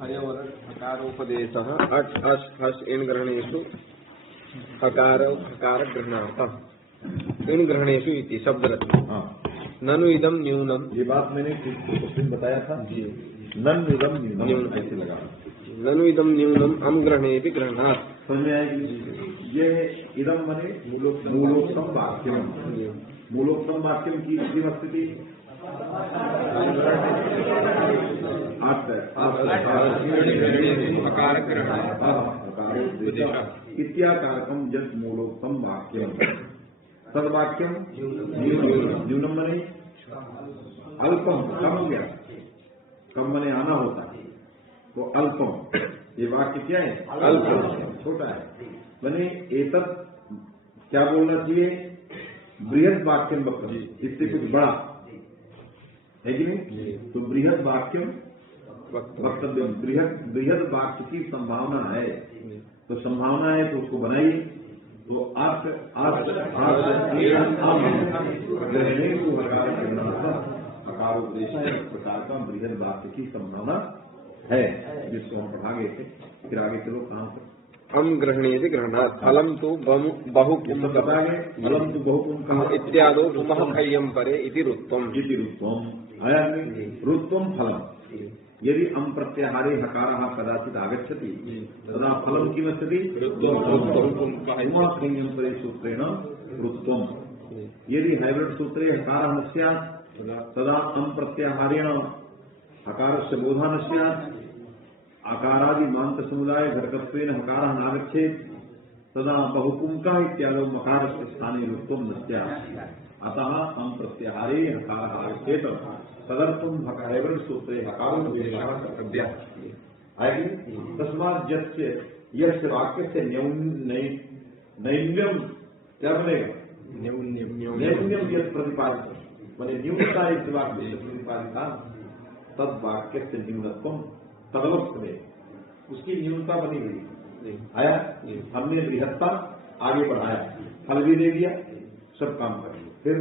हकारोपदेशः अच् अस् हस् इन ग्रहणेषु हकार हकार ग्रहणार्थः इन ग्रहणेषु इति शब्दरत्न। ननु इदम न्यूनम, ये बात मैंने उस दिन बताया था जी। ननु इदम न्यूनम कैसे लगा? ननु इदम न्यूनम अम ग्रहणे भी ग्रहणात् समझ में आएगी। ये इदम मने मूलोक्तम वाक्यम। मूलोक्तम वाक्यम की स्थिति इत्याकारकम यत् मूलोक्तम वाक्यम तद्वाक्यम न्यूनम मने अल्पम, कम हो गया। कम मने आना होता है तो अल्पम। ये वाक्य क्या है? अल्पम, छोटा है। मने एतत् क्या बोलना चाहिए? बृहद वाक्यम वक्तव्य, इससे कुछ बड़ा है कि नहीं? तो बृहद वाक्यम वक्तव्य, बृहद वाक्य की संभावना है। तो संभावना है तो उसको बनाइए। तो अर्थ अकारोपदेश है, इस प्रकार का बृहद वाक्य की संभावना है, जिसको हम पढ़ा गए थे। फिर आगे चलो कहाँ पर? हम ग्रहणे से ग्रहणात् फलम तो बहुपुम फलम तो बहुपुम कहा इत्यादो पुमः कय्यम परे इति रुत्वम। आया रुत्वम फलम। यदि अम प्रत्याहारे हकारः कदाचित आगच्छति तदा फलम किमस्ति? रुत्वम परे सूत्रेण रुत्वम। यदि हाइब्रिड सूत्रे हकारः न स्यात् तदा अम प्रत्याहारेण हकारस्य बोधः न स्यात्। आकारादि मांत समुदाय घटकत्वेन हकारः नागच्छेत् तदा बहुपुंका इत्यादो मकारस्य स्थाने रुत्वम न स्यात्। अतः अम प्रत्याहारे हकारः आगच्छेत् तदर्थं हाइब्रिड सूत्रे हकारोपदेशः कर्तव्यः। तस्मात् यस्य वाक्यस्य नैम्यम क्या बनेगा? नैम्यम यत् प्रतिपादितं माने न्यूनता इस वाक्य से प्रतिपादिता तद वाक्यस्य न्यूनत्वम तदवत्सवे, उसकी न्यूनता बनी हुई आया। हमने बृहत्ता आगे बढ़ाया, फल भी दे दिया, सब काम कर दिया। फिर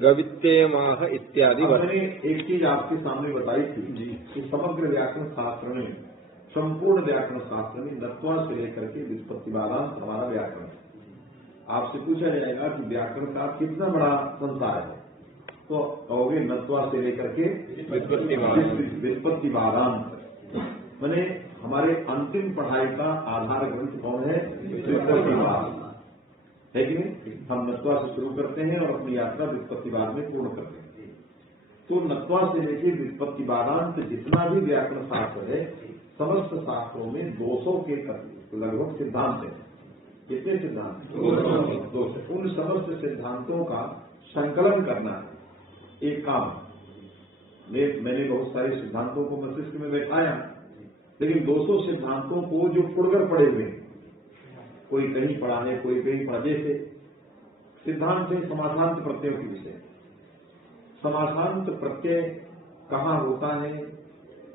गवित्यमाह इत्यादि। मैंने एक चीज आपके सामने बताई थी कि समग्र व्याकरण शास्त्र में, संपूर्ण व्याकरण शास्त्र में नत्वा से लेकर के व्युत्पत्तिवादांत हमारा व्याकरण है। आपसे पूछा जाएगा कि व्याकरण का कितना बड़ा संसार है, तो कहोगे नत्वा से लेकर के व्युत्पत्तिवादांत। मैंने हमारे अंतिम पढ़ाई का आधार ग्रंथ कौन है? व्युत्पत्तिवाद है कि नहीं? हम नत्वा से शुरू करते हैं और अपनी यात्रा व्युत्पत्तिवाद में पूर्ण करते हैं। तो नत्वा से लेकर व्युत्पत्तिवादांत जितना भी व्याकरण शास्त्र है, समस्त शास्त्रों में 200 के लगभग सिद्धांत है। कितने सिद्धांत? 200। उन समस्त सिद्धांतों का संकलन करना है एक काम। मैंने बहुत सारे सिद्धांतों को मस्तिष्क में बैठाया, लेकिन 200 सिद्धांतों को जो फुड़कर पड़े हुए, कोई कहीं पढ़ा है, कोई कहीं पढ़ा। जैसे सिद्धांत है समासांत प्रत्ययों के विषय। समासांत प्रत्यय कहाँ होता है,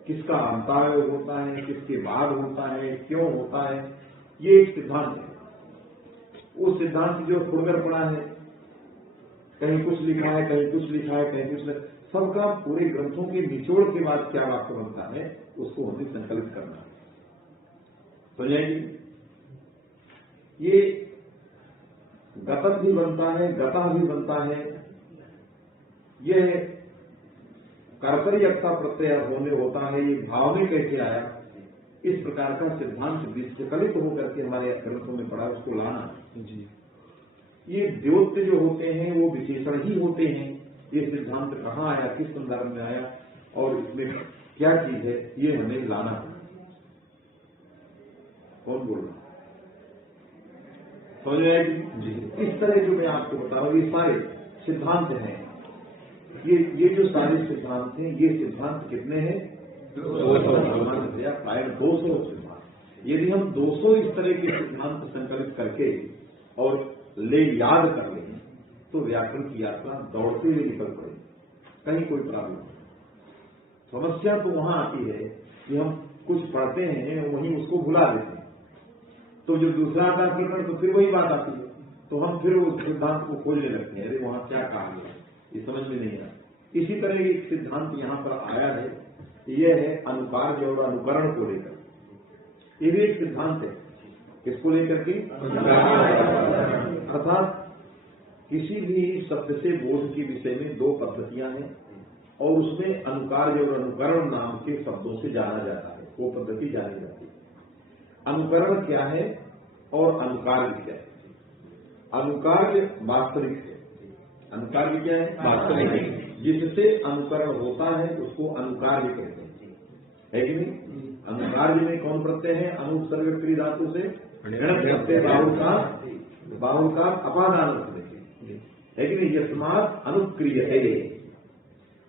किसका अंतराय होता है, किसके बाद होता है, क्यों होता है, ये एक सिद्धांत है। वो सिद्धांत जो फुड़कर पड़ा है, कहीं कुछ लिखा है, कहीं कुछ लिखा है, कहीं कुछ, सबका पूरे ग्रंथों के निचोड़ के बाद क्या वाक्य बनता है, उसको हमें संकलित करना है। तो ये गतम भी बनता है, गता भी बनता है। ये कर्तरी-अक्ता प्रत्यय होने होता है, ये भाव में कैसे आया, इस प्रकार का सिद्धांत विस्फलित होकर के हमारे ग्रंथों में पड़ा, उसको लाना जी। ये द्योत्य जो होते हैं वो विशेषण ही होते हैं। ये सिद्धांत कहाँ आया, किस संदर्भ में आया और इसमें क्या चीज है, ये हमें लाना है। कौन बोल रहा? समझ में आएगी जी। इस तरह जो मैं आपको बता रहा हूँ, ये सारे सिद्धांत हैं। ये जो सारे सिद्धांत हैं, ये सिद्धांत कितने हैं? 200 प्राय 200 सिद्धांत। यदि हम 200 इस तरह के सिद्धांत संकलित करके और ले याद कर लें तो व्याकरण की यात्रा दौड़ते हुए निकल पड़ेगी, कहीं कोई प्रॉब्लम नहीं। समस्या तो वहां आती है कि हम कुछ पढ़ते हैं वहीं उसको भुला देते हैं, तो जो दूसरा आता है प्रकरण तो फिर वही बात आती है, तो हम फिर उस सिद्धांत को खोजने लगते हैं, अरे वहां क्या कहा गया, ये समझ में नहीं आता। इसी तरह एक सिद्धांत यहाँ पर आया है यह है अनुकार्य और अनुकरण को लेकर। ये भी एक सिद्धांत है, किसको लेकर के? अर्थात किसी भी शब्द से बोध के विषय में दो पद्धतियां हैं और उसमें अनुकार्य और अनुकरण नाम के शब्दों से जाना जाता है, वो पद्धति जानी जाती है। अनुकरण क्या है और अनुकार्य क्या है? अनुकार्य वास्तविक है। अनुकार्य क्या है? वास्तविक है। जिससे अनुकरण होता है उसको अनुकार्य कहते हैं, है कि नहीं? अनुकार्य में कौन प्रत्यय है? अनुपसर्ग क्रिया धातु से प्रत्यय बाहुल का अपादान है कि नहीं? यस्मात् अनुक्रियते,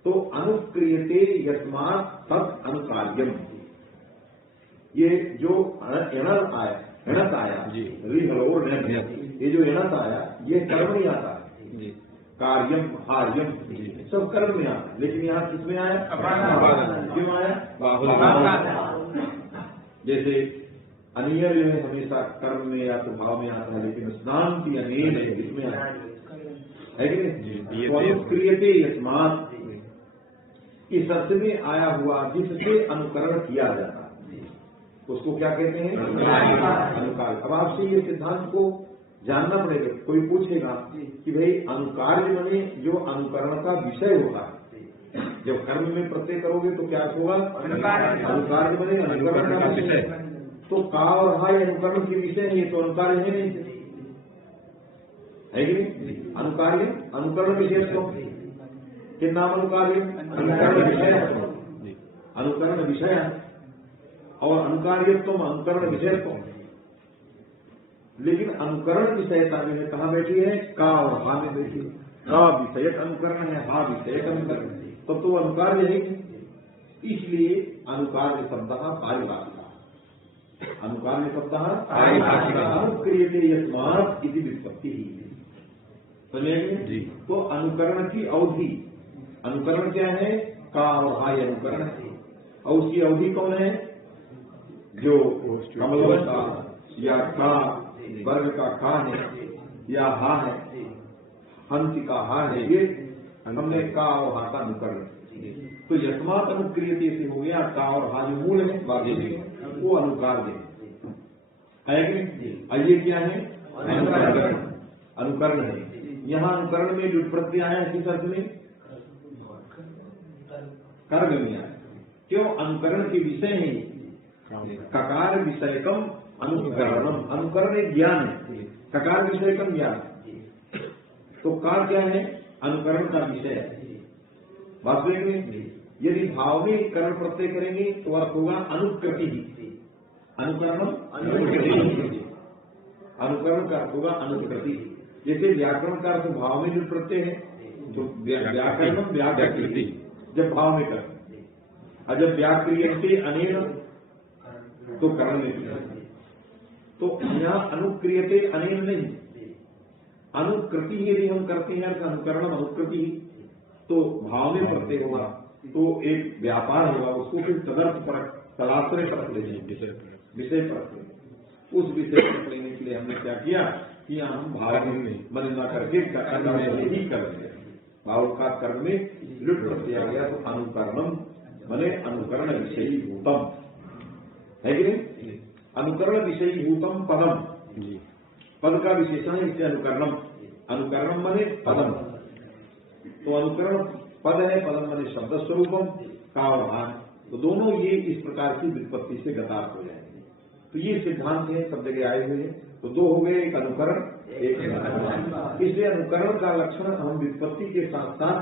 तो अनुक्रियते यस्मात् तत् अनुकार्यम। ये जो एणत आया रिहलोर, ये जो एणत आया ये कर्म नहीं आता है, कार्यम हार्यम सब कर्म में आता, लेकिन यहाँ किसमें आया? क्यों आया? जैसे अनियर जो है हमेशा कर्म में या तो भाव में आता है, लेकिन स्नांति अनिल है, इसमें आया है कि नहीं? क्रियते यस्मात्, इस अर्थ में आया हुआ जिससे अनुकरण किया जाता है उसको क्या कहते हैं? अनुकार्य। अब आपसे ये सिद्धांत को जानना पड़ेगा। कोई पूछेगा कि भाई अनुकार्य माने जो अनुकरण का विषय होता है, जब कर्म में प्रत्यय करोगे तो क्या होगा? अनुकार्य माने अनुकरण का विषय। तो का और हा ये अनुकरण के विषय नहीं, तो अनुकार्य है नहीं, है कि नहीं? अनुकार्य अनुकरण विशेष को किस नाम? अनुकार्य अनुकरण विषय, अनुकरण विषय और अनुकार्यत्व अनुकरण विषय को। लेकिन अनुकरण विषयता जो है कहाँ बैठी है? का और हा में बैठी है। का विषयक अनुकरण है, हा विषयक अनुकरण, तब तो अनुकार्य है। इसलिए अनुकार्य शब्द पारिभाषिक, अनुकार्य शब्द अनुक्रियते यस्मात् इति व्युत्पत्ति ही। समझेंगे? तो अनुकरण की अवधि, अनुकरण क्या है? का और हा अनुकरण है, और उसकी अवधि कौन है? जो कमलवत का या का वर्ग का का है या हा है, हंस का हा है, ये हमने का और हा का अनुकरण। तो यस्मात् अनुक्रियते से हो गया का और हा जो मूल है वो अनुकार्य है कि नहीं? और ये क्या है? अनुकरण है। यहाँ अनुकरण में व्युत्पत्ति आया किस अर्थ में? कर्म में आया। क्यों? अनुकरण के विषय है ककार विषयकम अनुकरणम। अनुकरण एक ज्ञान है, ककार विषयकम ज्ञान। तो कार क्या है? अनुकरण का विषय है। वास्तविक में यदि भाव में करण प्रत्यय करेंगे तो अर्थ होगा अनुकृति। अनुकरणम अनुकृति, अनुकरण का अर्थ होगा अनुकृति। जैसे व्याकरण का अर्थ भाव में जो प्रत्यय है तो व्याकरणम व्याकृति, जब भाव में करते, और जब व्याक्रियते अनेन तो करण में। तो यहाँ अनुक्रियते अनेन नहीं, अनुकृति यदि हम करते हैं तो अनुकरण अनुकृति, तो भाव में प्रत्यय होगा तो एक व्यापार होगा, उसको फिर तदर्थ पर तलाश्रय परख लेंगे, विषय परख। उस विषय परख लेने के लिए हमने क्या किया कि हम भाव में मन न करके ही कर दिया, भाव का कर्म में लुट दिया गया। तो अनुकरणम मने अनुकरण विषयी भूतम, है कि नहीं? अनुकरण विषयी भूतम पदम, पद का विशेषण है इससे अनुकरणम। अनुकरणम मने पदम, तो अनुकरण पद है, पदम मने शब्द स्वरूपम का और हा, तो दोनों ये इस प्रकार की व्युत्पत्ति से गतार्थ हो जाएंगे। तो ये सिद्धांत है, सब जगह आए हुए हैं। तो दो हो गए, एक अनुकरण एक अनुकरण। इसलिए अनुकरण का लक्षण हम व्युत्पत्ति के साथ साथ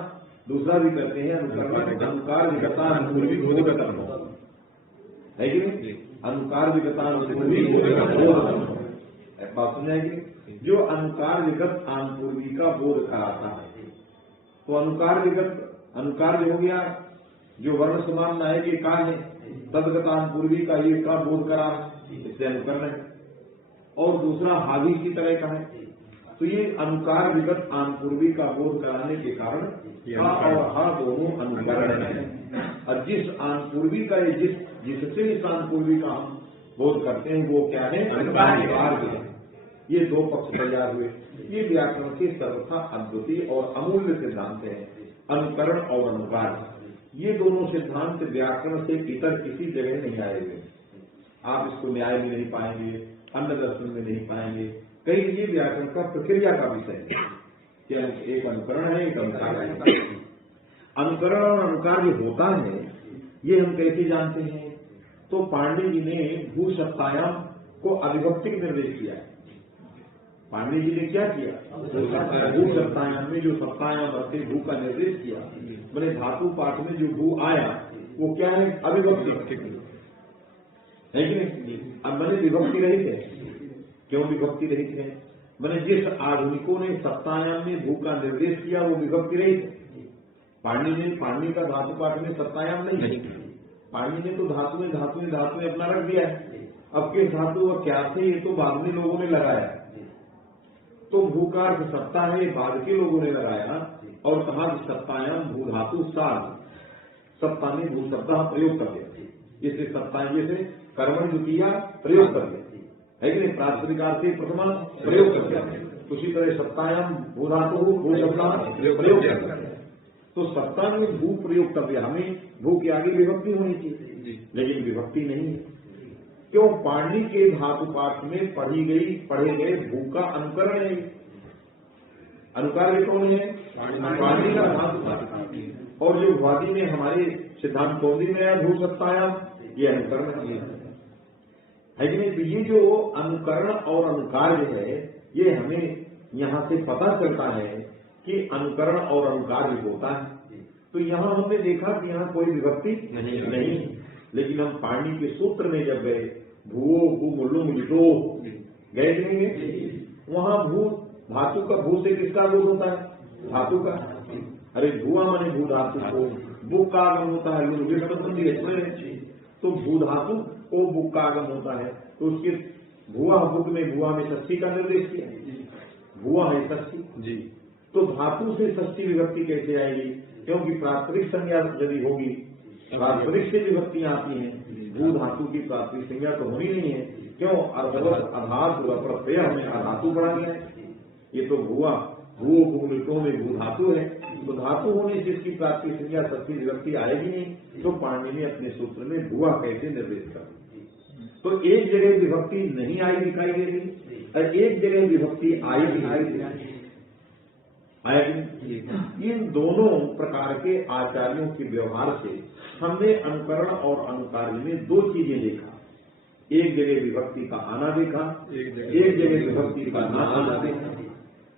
दूसरा भी करते हैं, अनुकरण अनुकार विगता अनुपूर्वी बोधगतम, है कि नहीं? अनुकार विगता अनुपूर्वी बात समझाएगी। जो अनुकार विगत आनपूर्वी का बोध कराता है, तो अनुकार विगत अनुकार हो गया जो वर्ण समान न है कि का है, तदगतान पूर्वी का ये का बोध करा, इससे अनुकरण है। और दूसरा हावी की तरह का है, तो ये अनुकार विगत आनपूर्वी का बोध कराने के कारण का और हा दोनों अनुकरण है। और जिस आनपूर्वी का जिससे इस आनपूर्वी का हम बोध करते हैं वो क्या है? अनुकार। ये दो पक्ष तैयार हुए। ये व्याकरण के सर्वथा अद्वितीय और अमूल्य सिद्धांत है, अनुकरण और अनुकार। ये दोनों सिद्धांत व्याकरण से इतर किसी जगह नहीं आए हुए। आप इसको न्याय में नहीं पाएंगे, अन्य दर्शन में नहीं पाएंगे, कहीं ये व्याकरण का प्रक्रिया का विषय है कि एक अनुकरण है, एक अनुकार है। अनुकरण और अनुकार जो होता है ये हम कैसे जानते हैं? तो पांडे जी ने भू सत्तायाम को अविभक्तिक निर्देश किया है। पांडे जी ने क्या किया? भू सत्तायाम में जो सत्तायाम रखते भू का निर्देश किया, मैंने धातु पाठ में जो भू आया वो क्या है? अविभक्ति है कि नहीं? अब मैंने विभक्ति रहित है। क्यों विभक्ति रहित है? मैंने जिस आधुनिकों ने सत्तायाम में भू का निर्देश किया वो विभक्ति रहित है। पाणिनि का धातु पाठ में सत्तायाम नहीं, पाणिनि ने तो धातुएं अपना रख दिया है। अब के धातु और क्या थे ये तो बाद में लोगों ने लगाया, तो भूकार से सत्ता है बाद के लोगों ने लगाया और कहा कि सत्तायाम भू धातु सार, सत्ता ने भू सत्ता प्रयोग कर दिया, इसलिए सत्ता से कर्मण द्वितीय प्रयोग कर दिया है कि नहीं? प्रातिपदिकार से प्रथमा प्रयोग कर दिया। उसी तरह सत्तायाम भू धातु भू सत्ता प्रयोग कर दिया। तो सत्ता में भू प्रयोग कर दिया, हमें भू के आगे विभक्ति होनी चाहिए, लेकिन विभक्ति नहीं है। क्यों? पाणिनि के धातु पाठ में पढ़े गए भू का अनुकरण है। अनुकार भी कौन है? पाणिनि का धातु पाठ। और जो वादी में हमारे सिद्धांत कौंदी में है भू सत्तायाम, ये अनुकरण है कि नहीं? तो ये जो अनुकरण और अनुकार जो है ये हमें यहाँ से पता चलता है कि अनुकरण और अनुकार भी होता है। तो यहाँ हमने देखा कि यहाँ कोई विभक्ति नहीं, लेकिन हम पाणिनि के सूत्र में जब गए भूओ भू मुल्लुम लिटो गए नहीं, वहाँ भू धातु का भू से किसका बोध होता है? धातु का। अरे भूआ माने भू धातु को, बुक का आगम होता है, तो भू धातु को बुक का आगम होता है, तो उसके भुआ बुक में भुआ में षष्ठी का निर्देश किया, भुआ है षष्ठी जी। तो धातु से षष्ठी विभक्ति कैसे आएगी? क्योंकि प्राथमिक संज्ञा यदि होगी, प्राथमिक से विभक्तियां आती हैं, भू धातु की प्राथमिक संज्ञा तो होनी नहीं है। क्यों? आधार प्रत्यय हमने धातु बढ़ा दिया है। ये तो भुआ भू भूमिकों में भू धातु है, तो धातु होने से इसकी प्राथमिक संज्ञा षष्ठी विभक्ति आएगी नहीं। तो पाणिनि ने अपने सूत्र में भुआ कैसे निर्देश कर? तो एक जगह विभक्ति नहीं आई दिखाई दे रही और एक जगह विभक्ति आई दिखाई दे रही। इन दोनों प्रकार के आचार्यों के व्यवहार से हमने अनुकरण और अनुकार में दो चीजें देखा। एक जगह विभक्ति का आना देखा, एक जगह विभक्ति का ना आना देखा।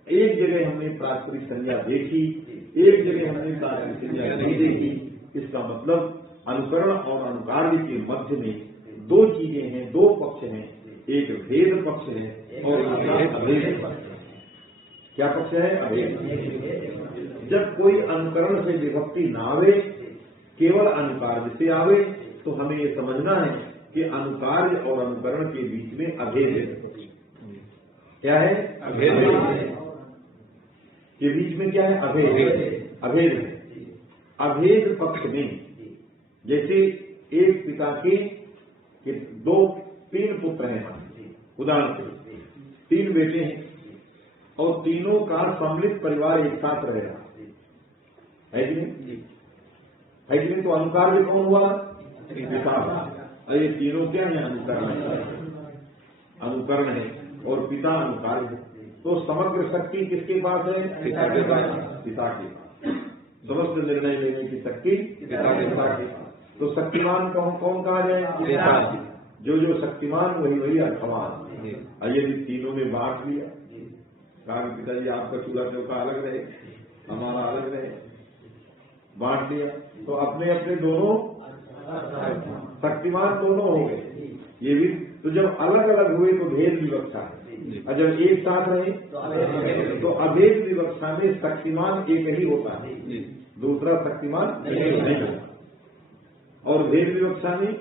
एक जगह हमने प्राथमिक संज्ञा देखी, एक जगह हमने प्राथमिक संज्ञा नहीं देखी। इसका मतलब अनुकरण और अनुकार के मध्य में दो चीजें हैं, दो पक्ष हैं, एक भेद पक्ष है और अभेद पक्ष है। क्या पक्ष है? अभेद। जब कोई अनुकरण से विभक्ति ना आवे, केवल अनुकार से आवे, तो हमें ये समझना है कि अनुकार और अनुकरण के बीच में अभेद है। क्या है? अभेद के बीच में क्या है? अभेद। अभेद अभेद पक्ष में जैसे एक पिता के तीन पुत्र हैं, उदाहरण से तीन बेटे हैं और तीनों का सम्मिलित परिवार एक साथ रहेगा, है कि नहीं? है कि नहीं? तो अनुकार भी कौन हुआ? पिता। ये तीनों क्या है? अनुकरण है और पिता अनुकार है। तो समग्र शक्ति किसके पास है? पिता के पास। पिता के पास समस्त निर्णय लेने की शक्ति पिता के पास। तो शक्तिमान कौन कहा जाए? जो शक्तिमान वही अर्थवान। यदि तीनों में बांट लिया, कहा पिताजी आपका चूल्हा चौका अलग रहे, हमारा अलग रहे, बांट लिया, तो अपने अपने दोनों शक्तिमान दोनों हो गए। ये भी तो जब अलग अलग हुए तो भेद विवक्षा है, और जब एक साथ रहे तो अभेद विवक्षा में शक्तिमान एक ही होता है, दूसरा शक्तिमान नहीं होता। और भेद विवक्षा में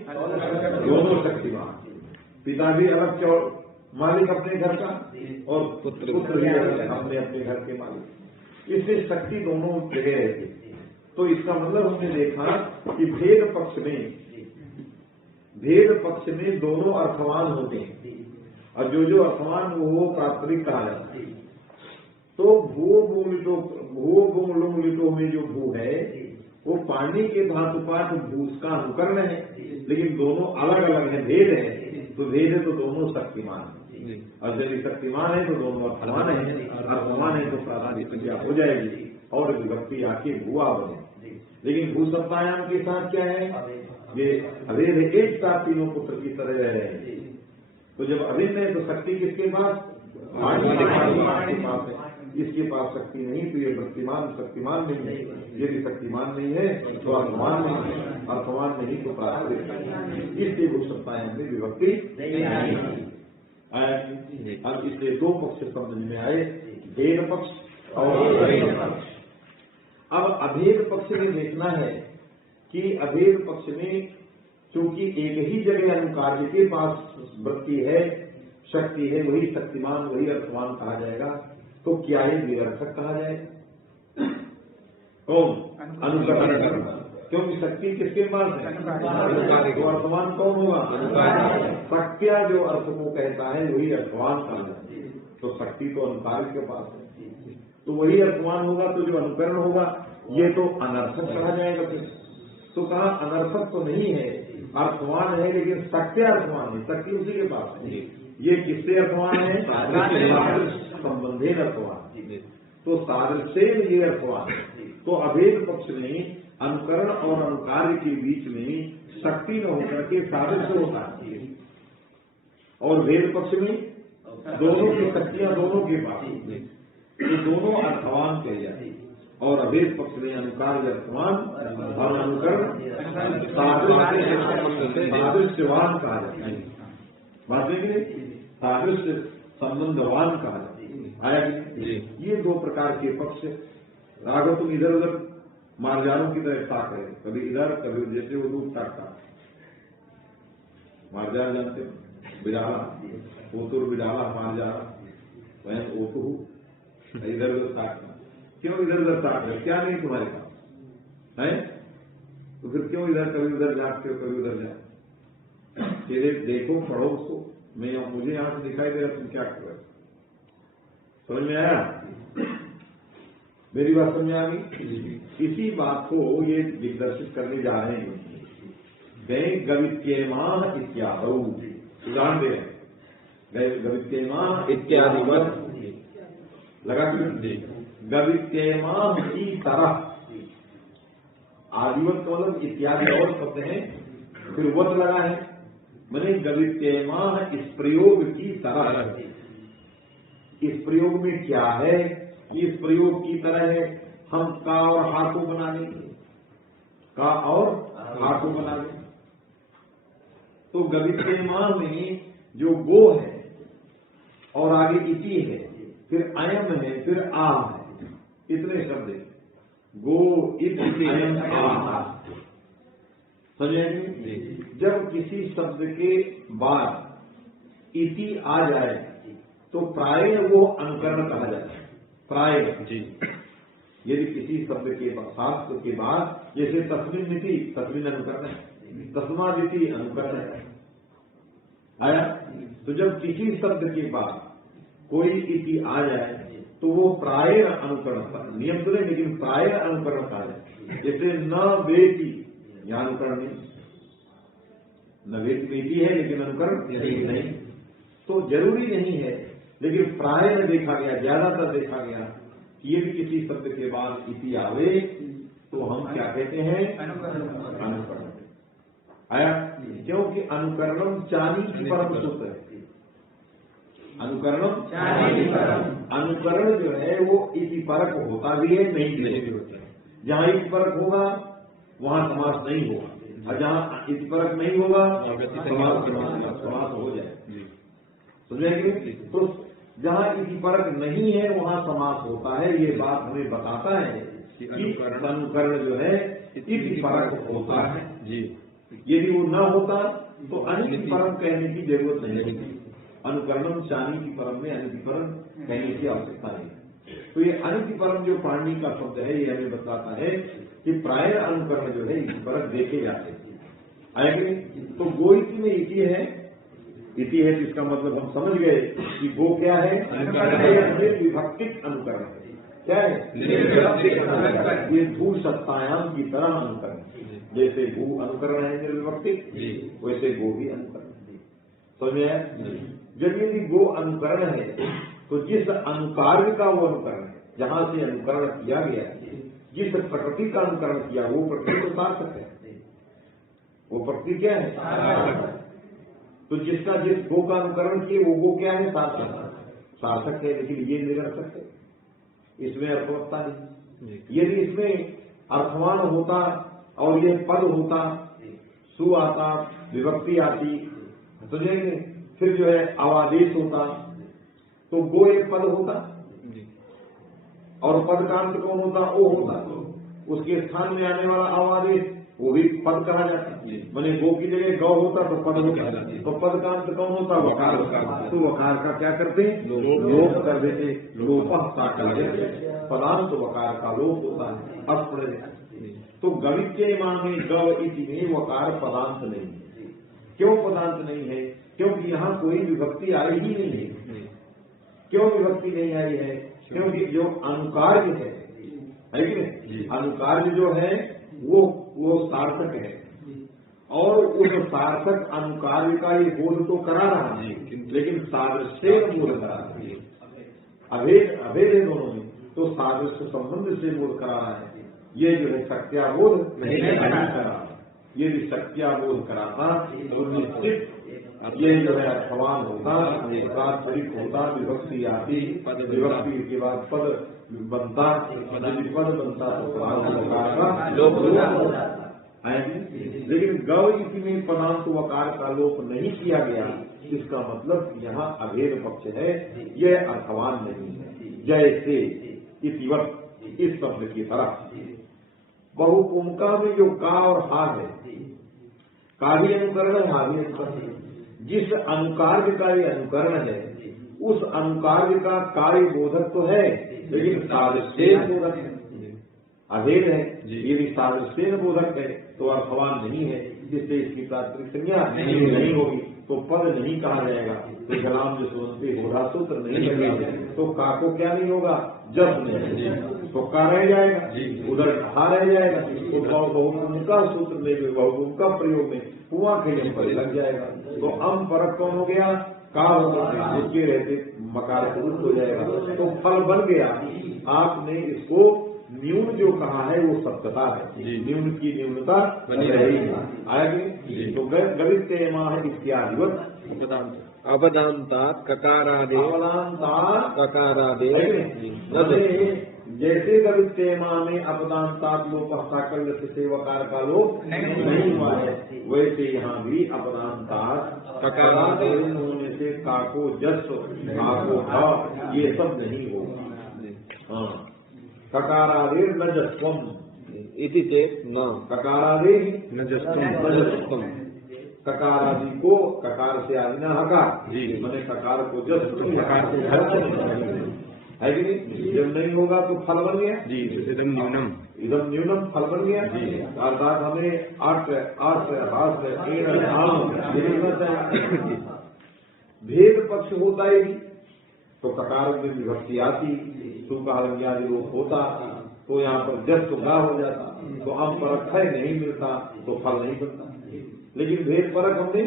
दोनों शक्तिमान, पिता भी अलग मालिक अपने घर का और पुत्र भी अपने अपने घर के मालिक, इसलिए शक्ति दोनों जगह रहती। तो इसका मतलब हमने देखा कि भेद पक्ष में दोनों अर्थवान होते हैं, और जो अर्थवान वो प्राथमिक कहा जाता है। तो भू भूमिलिटो में जो भू है वो पाणी के धातुपात भूस का अनुकरण है, लेकिन दोनों अलग अलग है, भेद है। तो भेद है तो दोनों शक्तिमान है, और यदि शक्तिमान है तो दोनों अर्थवान है, अर्थवान है तो प्राधान्य संज्ञा हो जाएगी और विभक्ति आके भुआ बने। लेकिन भू सप्तायाम के साथ क्या है, ये अभेद है, एक साथ तीनों पुत्र की तरह रह रहे हैं। तो जब अभिन्न है तो शक्ति किसके पास, के पास है, इसके पास शक्ति नहीं तो ये शक्तिमान शक्तिमान नहीं है। यदि शक्तिमान नहीं है तो अर्थवान नहीं है, अर्थवान नहीं तो प्राकृतिक, इसलिए भू सप्तायाम में विभक्ति नहीं आया। अब इसलिए दो पक्ष समझ में आए, भेद पक्ष और अभेद पक्ष। अब अभेद पक्ष में देखना है कि अभेद पक्ष में क्योंकि एक ही जगह अनुकार्य के पास वृत्ति है, शक्ति है, वही शक्तिमान वही अर्थवान कहा जाएगा, तो क्या ये निरर्थक कहा जाएगा? कौन? अनुकरण करना, क्योंकि शक्ति किसके पास है, तो अर्थवान कौन होगा? शक्त्या जो अर्थ को कहता है वही अर्थवान कहा जाए, तो शक्ति तो अनुकार्य के पास है, तो वही अर्थवान होगा, तो जो अनुकरण होगा ये तो अनर्थक कहा जाएगा। फिर तो कहा अनर्थक तो नहीं है, अर्थवान है, लेकिन शक्त्या अर्थवान है, शक्ति उसी के पास है। ये किससे अर्थवान है? संबंधे अर्थवान, तो सादृश्य ये अर्थवान। तो अभेद पक्ष में अनुकरण और अनुकार्य के बीच में शक्ति न होकर के सादृश्य होता है, और भेद पक्ष में दोनों की शक्तियां दोनों के पास, तो दोनों अर्थवान कहे जाते, और अभेद पक्ष में अनुकार्य अर्थवान और अनुकरण सादृश्यवान कहा जाता है। बात देखिए, सादृश्य संबंधवान कहा जाता है। आया ये दो प्रकार के पक्ष। राघव तुम इधर उधर मारजालों की तरह ताक रहे, कभी इधर कभी जैसे वो दूर ताकता। मारजाल जानते हो, बिडाला, ओतुर बिडाला मारजाला, वह ओतु इधर उधर ताकता। क्यों इधर उधर ताक रहे, क्या नहीं तुम्हारे पास है? तो फिर क्यों इधर कभी उधर जाते हो, कभी उधर जाते? तेरे देखो पढ़ो उसको, मैं मुझे यहां से दिखाई दे रहा, तुम क्या कर रहे हो? समझ में आया? मेरी बात समझ आ गई? इसी बात को ये दिग्दर्शित करने जा रहे हैं। गए गवित्येमाह इत्यादि उदाहरण दे रहे हैं, गए गवित्येमाह इत्यादि लगा गवित्येमाह की तरह, आदिवत का मतलब इत्यादि और शब्द है, फिर वत लगा है, मैंने गवित्येमाह इस प्रयोग की तरह। इस प्रयोग में क्या है? इस प्रयोग की तरह है, हम का और हा को बना लेंगे, का और हा को बना लेंगे। तो गवित्येमाह में जो गो है और आगे इति है, फिर अयम है, फिर आ है, इतने शब्द है, गो इति अयम आ। समझेंगे? जब किसी शब्द के बाद इति आ जाए तो प्राय वो अनुकरण कहा जाता है। प्राय जी, यदि किसी शब्द के शास्त्र के बाद, जैसे तस्मिन नीति, तस्मिन अनुकरण है, तस्मादिति अनुकरण है। आया? तो जब किसी शब्द के बाद कोई इति आ जाए तो वो प्राय अनुकरण, नियम तो नहीं लेकिन प्राय अनुकरण कहा जाए। जैसे न बेटी, यहाँ अनुकरण नहीं, न बेटी है लेकिन अनुकरण नहीं, तो जरूरी नहीं है, लेकिन प्राय में देखा गया, ज्यादातर देखा गया कि यदि किसी शब्द के बाद इति आवे तो हम क्या कहते हैं? अनुकरण। आया? क्योंकि अनुकरणम चानी की परम सूत्र है। अनुकरणम अनुकरण जो है वो इति परक होता भी है, नहीं भी होता है। जहाँ इति परक होगा वहाँ समास नहीं होगा, और जहाँ इति परक नहीं होगा समास हो जाए। समझेंगे? तो जहाँ इति परक नहीं है वहाँ समास होता है। ये बात हमें बताता है कि अनुकरण जो है इति परक होता है जी। यदि वो न होता तो अनिति परम कहने की जरूरत नहीं है। अनुकरणम चानी की परम में अनिति परम कहने की आवश्यकता नहीं। तो ये अनिति परम जो पाणिनि का शब्द है, ये हमें बताता है कि प्राय अनुकरण जो है इति परक देखे जाते हैं। आएंगे तो गो इति में इति है, इति है जिसका मतलब हम समझ गए कि गो क्या है? विभक्तिक अनुकरण है। क्या है? ये भू सत्तायाम की तरह अनुकरण, जैसे भू अनुकरण है निर्विभक्ति, वैसे गो भी अनुकरण है। समझ में आया? जब यदि गो अनुकरण है तो जिस अनुकार्य का वो अनुकरण है, जहां से अनुकरण किया गया, जिस प्रकृति का अनुकरण किया, वो प्रकृति तो सार्थक है। वो प्रकृति क्या है? तो जिसका जिस गो का अनुकरण किए वो गो क्या है? सार्थक है। लेकिन ये निरर्थक है, इसमें अर्थवत्ता नहीं। यदि इसमें अर्थवान होता और ये पद होता, सु आता, विभक्ति आती, तो फिर जो है अवादेश होता, तो गो एक पद होता और पद का अंत कौन होता? ओ होता। उसके स्थान में आने वाला अवादेश वो भी पद कहा जाता है। मैंने गो की जगह गौ होता तो पद होता, तो पद का अंत कौन होता? वकार। तो वकार का क्या करते? लोप कर देते। लोपा कर देते, पदांत वकार का लोप होता है। अब तो गवित्य माने गव इति में वकार पदांत नहीं है। क्यों पदांत नहीं है? क्योंकि यहाँ कोई विभक्ति आई ही नहीं है। क्यों विभक्ति नहीं आई है? क्योंकि जो अनुकार्य है कि नहीं, अनुकार्य जो है वो सार्थक है, और उस सार्थक अनुकार्य का ये बोध तो करा रहा है, लेकिन सादृश्य बोध करा रहा है। अभेद है दोनों में, तो सादृश्य संबंध से बोध करा रहा है। ये जो है सत्याबोध नहीं करा। ये भी सत्याबोध कराता तो निश्चित ये जो है अर्थवान होता, तात्पर्य होता, विभक्ति आती, विभक्ति के बाद पद बनता, यदि पद बनता तो लोप होता। लेकिन गौ इति में पदांत वकार का लोप नहीं किया गया, इसका मतलब यहाँ अभेद पक्ष है, यह अर्थवान नहीं है। जैसे इतिवत इस शब्द की तरह बहुपुंका में जो का और हा है, का भी अनुकरण है, हा भी अनुकरण है। जिस अनुकार्य का ये अनुकरण है, उस अनुकार्य का कार्य बोधक तो है, लेकिन सादृश्य बोधक है, अभेद है। ये भी सादृश्य बोधक है, तो अर्थवान नहीं है, जिससे इसकी तात्विक संज्ञा नहीं होगी, तो पद नहीं कहा जाएगा। तो कलाम जो सुनते होगा सूत्र नहीं लगेगा, तो का को क्या नहीं होगा? जब नहीं, तो का रह जाएगा, उधर कहा रह जाएगा। तो बहुभूमिका सूत्र में, बहुभूमिका प्रयोग में कुआं के पर लग जाएगा। तो अम परक कौन हो गया? का होगा, जिसके रहते मकार पुरुष हो जाएगा, तो फल बन गया। आपने इसको न्यून जो कहा है वो सत्यता है, न्यून की न्यूनता बनी रहेगी। आगे तो गवित्य माह इत्यादि अपदांता ककारादे, ककारादे जैसे गवित्य माह में अपदांता लोप साकल्य से वकार का लोप नहीं हुआ है, वैसे यहाँ भी अपदांता ककारादे होने से काको जस काको हा ये सब नहीं होगा। ककारादे नजस्वम इति चेत न, ककारादे नजस्वम, ककारादि को ककार से आदि न हकार, मैंने ककार को जस ककार से है कि नहीं? जब नहीं होगा तो फल बन गया जी, इदम न्यूनम फल बन गया। अर्थात हमें आठ भेद पक्ष होता है, तो ककार में विभक्ति आती, सुखादि लोप होता, तो यहाँ पर जस तो ना हो जाता, तो हम परख है नहीं मिलता, तो फल नहीं बनता। लेकिन भेद परख हमने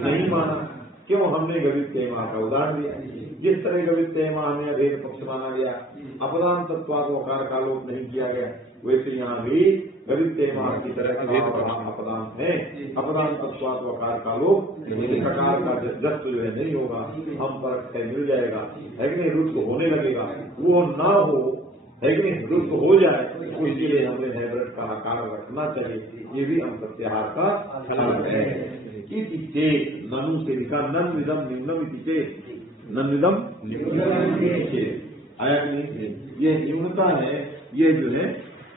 नहीं माना, क्यों? हमने गवित्य माह का उदाहरण दिया। जिस तरह गवित्य माह में अभेद पक्ष माना गया, अपदान तत्वाकार का लोप नहीं किया गया, वैसे यहाँ भी गवित्य माह की तरह अपदान है, अपदान तत्वाकार का लोप प्रकार का जस जो है नहीं होगा, हम परख है मिल जाएगा, है कि नहीं? रुष्ट होने लगेगा, वो ना हो, है कि नहीं? रुष्ट हो जाए, तो इसीलिए हमें हैब्रेट का आकार रखना चाहिए। ये भी हम प्रत्याहार का फल है। इति चेत ननु से लिखा नन विदम निम्नम इति चेत, नन विदम आया कि नहीं? ये न्यूनता है, ये जो है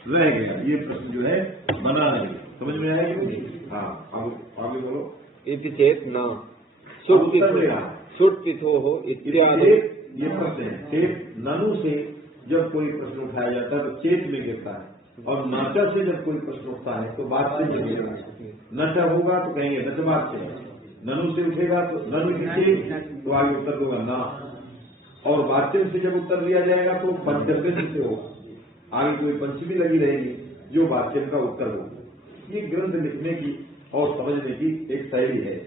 रह गया, ये प्रश्न जो है बना नहीं। समझ में आया कि नहीं? हाँ, आगे बोलो। इति चेत न सुट पिथो हो इत्यादि ये प्रश्न है। चेत ननु से जब कोई प्रश्न उठाया जाता है तो चेत में गिरता है, और नाचा से जब कोई प्रश्न उठता है तो बात से नहीं गिरता है। नचा होगा तो कहेंगे नच बात से, ननु से उठेगा तो ननु की चेत, तो आगे उत्तर होगा ना। और वाच्य से जब उत्तर दिया जाएगा तो पंचम से होगा, आगे कोई पंचमी लगी रहेगी जो वाच्य का उत्तर होगा। ये ग्रंथ लिखने की और समझने की एक शैली है।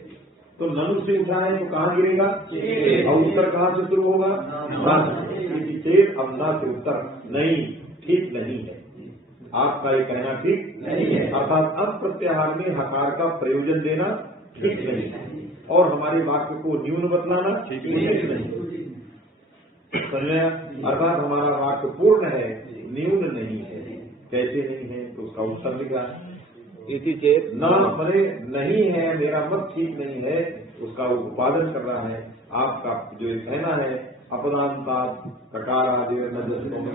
तो ननु से उठा है तो कहाँ गिरेगा, और उत्तर कहाँ से शुरू होगा, चेत। अब ना से उत्तर नहीं, ठीक नहीं है, आपका ये कहना ठीक नहीं है। अर्थात अब प्रत्याहार में हकार का प्रयोजन देना ठीक नहीं है, और हमारे वाक्य को न्यून बतलाना ठीक नहीं। अर्थात हमारा वाक्य पूर्ण है, न्यून नहीं है। कैसे नहीं है, तो उसका उत्तर लिखा इति चेत न, भले नहीं है, मेरा मत ठीक नहीं है, उसका वो उत्पादन कर रहा है। आपका जो ये कहना है अपदानता ककार आदि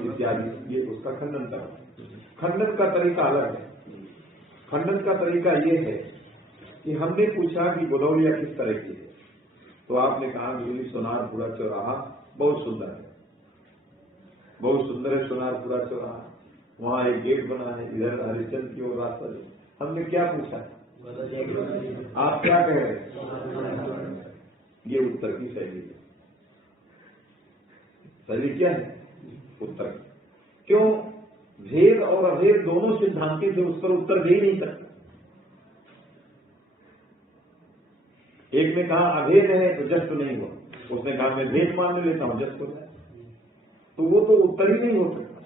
इत्यादि, ये उसका खंडन कर। खंडन का तरीका अलग है। खंडन का तरीका ये है कि हमने पूछा कि गोदौलिया किस तरह की है, तो आपने कहा कि सोनारपुरा चौराहा बहुत सुंदर है, बहुत सुंदर है सोनारपुरा चौराहा, वहाँ एक गेट बना है, इधर हरिचंद की ओर रास्ता है। हमने क्या पूछा, आप क्या कह रहे हैं, ये उत्तर की शैली है। शैली क्या है उत्तर, क्यों, भेद और अभेद दोनों सिद्धांति से उस पर उत्तर दे ही नहीं सकता। एक ने कहा अभेद है तो जस्ट नहीं हुआ, उसने कहा मैं भेद मान लेता हूं जस्ट हो जाए, तो वो तो उत्तर ही नहीं हो सकता।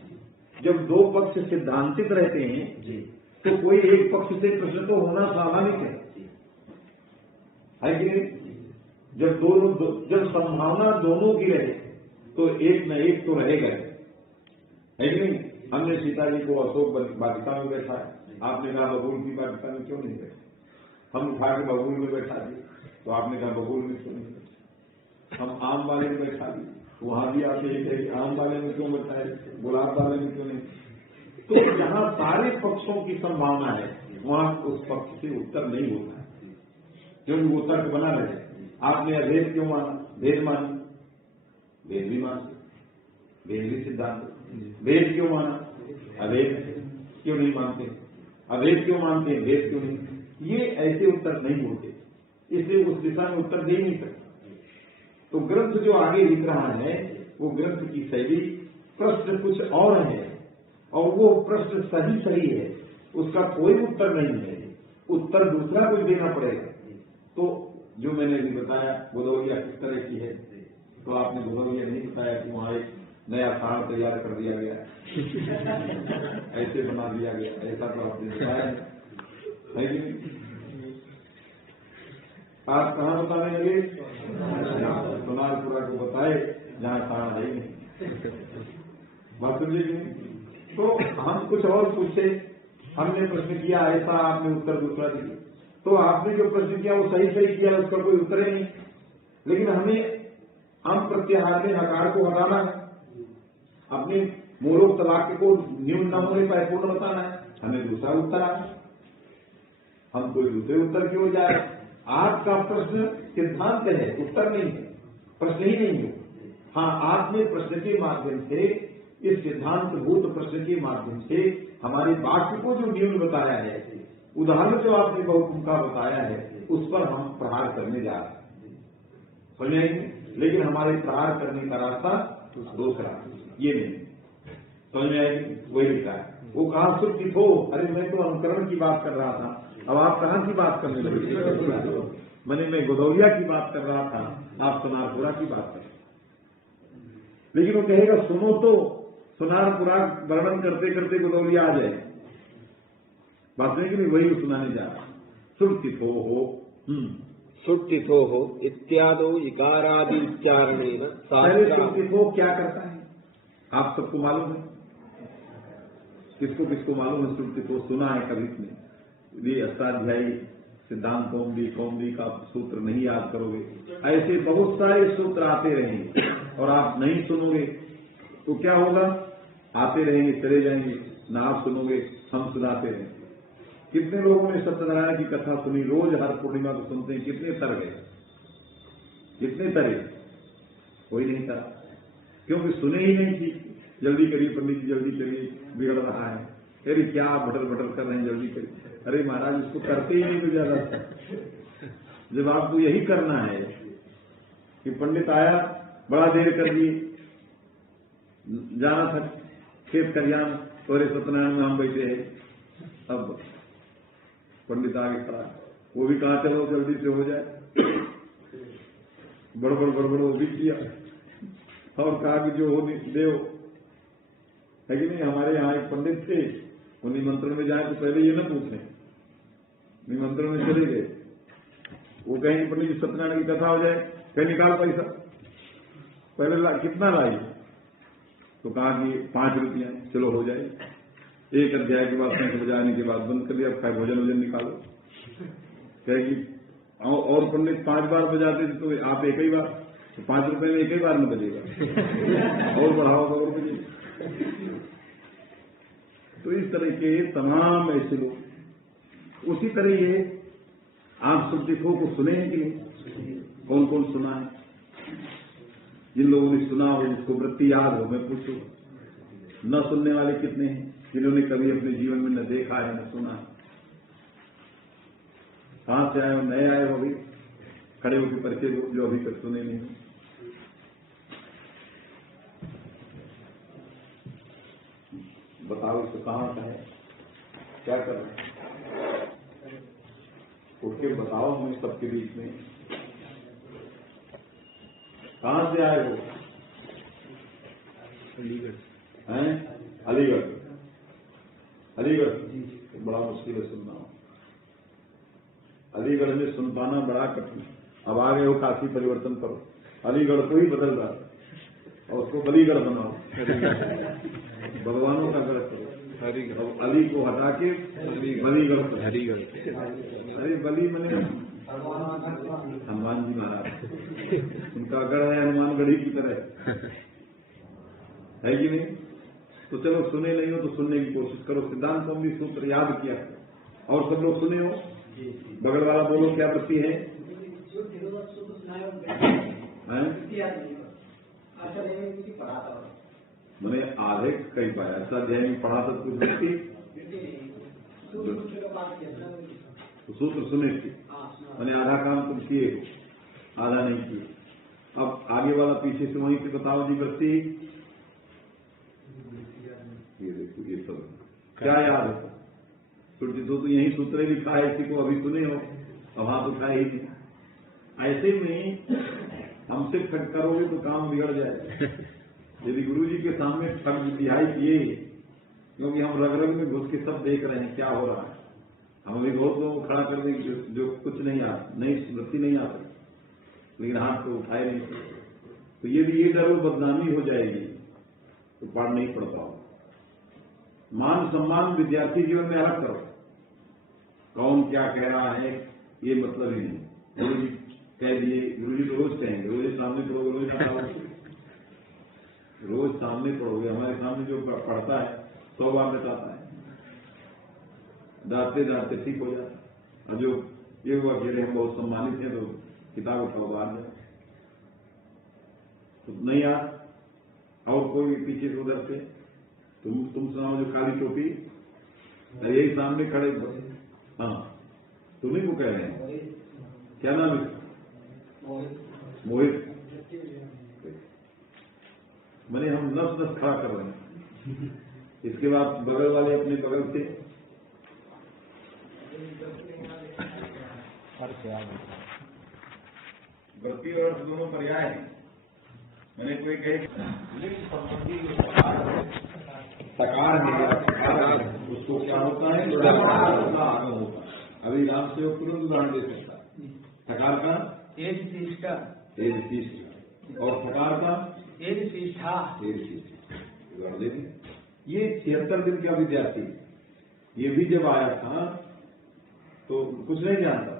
जब दो पक्ष सिद्धांतित रहते हैं तो कोई एक पक्ष से प्रश्न तो होना स्वाभाविक है कि नहीं। जब जब संभावना दोनों की रहे तो एक न एक तो रहेगा, है कि नहीं। हमने सीता जी को अशोक वाटिका में बैठा है, आपने कहा बबूल की वाटिका में क्यों नहीं बैठे, हम उठा के बबूल में बैठा दिए, तो आपने कहा बबूल में क्यों नहीं बैठे। हम आम वाले में बैठा दिए, वहां भी आप ये कहे आम वाले में क्यों बैठा है, गुलाब वाले में क्यों नहीं। तो जहां सारे पक्षों की संभावना है वहां उस पक्ष से उत्तर नहीं होता है, क्योंकि वो तर्क बना रहे। आपने अभेद क्यों माना, भेद माना, भेद भी मान, भेद भी सिद्धांत। भेद क्यों माना, अभेद क्यों नहीं मानते, अभेद क्यों मानते हैं, भेद क्यों नहीं। ये ऐसे उत्तर नहीं होते, इसलिए उस दिशा में उत्तर दे नहीं सकते। तो ग्रंथ जो आगे लिख रहा है वो ग्रंथ की शैली, प्रश्न कुछ और है और वो प्रश्न सही है, उसका कोई उत्तर नहीं है, उत्तर दूसरा कुछ देना पड़ेगा। तो जो मैंने भी बताया गोदौलिया किस तरह की है, तो आपने गोदौलिया नहीं बताया कि वहां एक नया खान तैयार कर दिया गया ऐसे बना दिया गया, ऐसा तो आपने बताया है कि नहीं। आप कहाँ बताने लगे, सोनारपुरा को बताए जहाँ खान है नहीं, बात समझे। तो हम कुछ और पूछे, हमने प्रश्न किया ऐसा, आपने उत्तर दूसरा दिया, तो आपने जो प्रश्न किया वो सही किया, उसका कोई उत्तर ही नहीं। लेकिन हमें हम प्रत्याहार में हकार को हटाना है, अपने मूलोक्त वाक्य को न्यून न होने पर पूर्ण बताना है, हमें दूसरा उत्तर आए, हम कोई दूसरे उत्तर की ओर जाए। आपका प्रश्न सिद्धांत है, उत्तर नहीं है, प्रश्न ही नहीं है। हाँ, आपने प्रश्न के माध्यम से, इस सिद्धांत भूत प्रश्न के माध्यम से हमारे वाक्य को जो न्यून बताया है, उदाहरण जो आपने बहुमुखा बताया है, उस पर हम प्रहार करने जा रहे हैं, समझेंगे। लेकिन हमारे प्रहार करने का रास्ता दूसरा, ये नहीं, समझ में आएगी। वही लिखा है, वो कहा सुखी हो, अरे मैं तो अनुकरण की बात कर रहा था, अब आप कहाँ की बात करने लगे, मैंने मैं गोदौलिया की बात कर रहा था, आप सोनारपुरा की बात कर। लेकिन वो कहेगा सुनो तो सोनारपुरा वर्णन करते करते गोदौलिया आ जाए, बात नहीं कि नहीं, वही सुनाने जा रहा। सुर्तिथो हो, सुर्तिथो हो इत्यादो इकारादि उच्चारणेन। सुर्तिथो क्या करता है आप सबको मालूम है, किसको किसको मालूम है सुर्तिथो, सुना है कभी ने। ये अष्टाध्यायी सिद्धांत कौमुदी का सूत्र नहीं याद करोगे, ऐसे बहुत सारे सूत्र आते रहेंगे और आप नहीं सुनोगे तो क्या होगा, आते रहेंगे चले जाएंगे, ना आप सुनोगे हम सुनाते रहेंगे। कितने लोगों ने सत्यनारायण की कथा सुनी, रोज हर पूर्णिमा को सुनते हैं, कितने तर गए, कितने तरे, कोई नहीं तरा, क्योंकि सुने ही नहीं थी। जल्दी करिए पंडित जी, जल्दी करिए, बिगड़ रहा है, अरे क्या आप भटर भटर कर रहे हैं, जल्दी करिए। अरे महाराज इसको करते ही नहीं तो ज्यादा, जब आपको यही करना है कि पंडित आया बड़ा देर कर दिए, जाना था खेत खलियान, और सत्यनारायण में हम बैठे हैं। अब पंडित आगे खड़ा, वो भी कहा चलो जल्दी से हो जाए, गड़बड़ वो भी किया और कहा कि जो हो देव है कि नहीं। हमारे यहाँ एक पंडित थे, वो निमंत्रण में जाए तो पहले ये ना पूछे, निमंत्रण में चले गए, वो कहेंगे पंडित जी सत्यनारायण की कथा हो जाए, कहीं निकाल पैसा, पहले कितना लाई, तो कहा कि 5 रुपया, चलो हो जाए। एक अध्याय के बाद 5 बजाने के बाद बंद कर दिया, अब भोजन निकालो, कहेगी और पंडित 5 बार बजाते थे तो आप एक ही बार, तो 5 रुपए में एक ही बार में बजेगा, और बढ़ाओ तो और बजेगा। तो इस तरह के तमाम ऐसे लोग, उसी तरह ये आप सब चित्रों को सुने हैं कि कौन कौन सुना है? जिन लोगों ने सुना हो, जिसको वृत्ति याद हो, मैं पूछूं, न सुनने वाले कितने हैं जिन्होंने कभी अपने जीवन में न देखा है न सुना है? कहां से आए हो, नए आए हो, अभी खड़े होकर परिचय जो अभी तक सुने नहीं। बताओ इसको कहां का है, क्या कर रहे हैं? उठ के बताओ हमें सबके बीच में, कहां से आए हो? अलीगढ़ हैं? अलीगढ़। अलीगढ़ तो बड़ा मुश्किल है सुनना, अलीगढ़ में सुन पाना बड़ा कठिन। अब आ गए हो, काशी परिवर्तन करो, अलीगढ़ को ही बदल रहा और उसको बलीगढ़ बनाओ, भगवानों का गढ़ करो, अब अली को हटा के बलीगढ़ करो। अरे बली मने हनुमान जी महाराज, उनका गढ़ है हनुमानगढ़ी की तरह, है कि नहीं? तो चलो सुने नहीं हो तो सुनने की कोशिश करो, सिद्धांत कौमुदी सूत्र याद किया, और सब लोग सुने हो। बगल वाला बोलो क्या वृत्ति है? मैंने आधे कई पाया, अच्छा अध्याय में पढ़ा था कुछ वृत्ति, सूत्र सुने थे, मैंने आधा काम तुम किए, आधा नहीं किए। अब आगे वाला पीछे से वहीं से बताओ जी वृत्ति, ये देखो ये सब क्या याद है? तो यही सूत्र लिखा है, इसी को अभी सुने हो, तो वहां तो था ही नहीं। ऐसे में हमसे ठग करोगे तो काम बिगड़ जाएगा। यदि गुरु जी के सामने ठग दिहाई किए, क्योंकि हम रग रग में घुस के सब देख रहे हैं क्या हो रहा है, हम अभी बहुत लोगों को खड़ा कर देंगे जो कुछ नहीं आता, नई स्मृति नहीं आ सकती, लेकिन हाथ को उठाए नहीं सकते। तो यदि ये डर बदनामी हो जाएगी तो पार नहीं पड़ पाओ। मान सम्मान विद्यार्थी जीवन में अलग करो, कौन क्या कह रहा है ये मतलब ही नहीं। गुरु जी कह दिए, गुरु जी तो रोज कहेंगे, रोज सामने पढ़ोगे, रोज सामने पढ़ोगे, हमारे सामने जो पढ़ता है 100 बार बताता है, डांटते डांटते ठीक हो जाता है। और जो ये हुआ अकेले हम बहुत सम्मानित हैं तो किताब उठाओ बाहर जाए, तो नहीं यार, और कोई पीछे से उधर से तुम सुनाओ जो काली टोपी, यही सामने खड़े, हाँ तुम्हें को कह रहे हैं, क्या नाम है? मोहित। मैंने हम नस नस खड़ा कर रहे हैं। इसके बाद बगल वाले अपने बगल से वृत्ति और दोनों पर्याय हैं। मैंने कोई कहे सकार है, उसको क्या होता है? आगम होता है। अभी राम से तुरंत उदाहरण दे सकता है। सकार का एज शिष्टा, और सकार का एज शिष्ठा। उदाहरण दे दें। ये 76 दिन का विद्यार्थी, ये भी जब आया था तो कुछ नहीं जानता,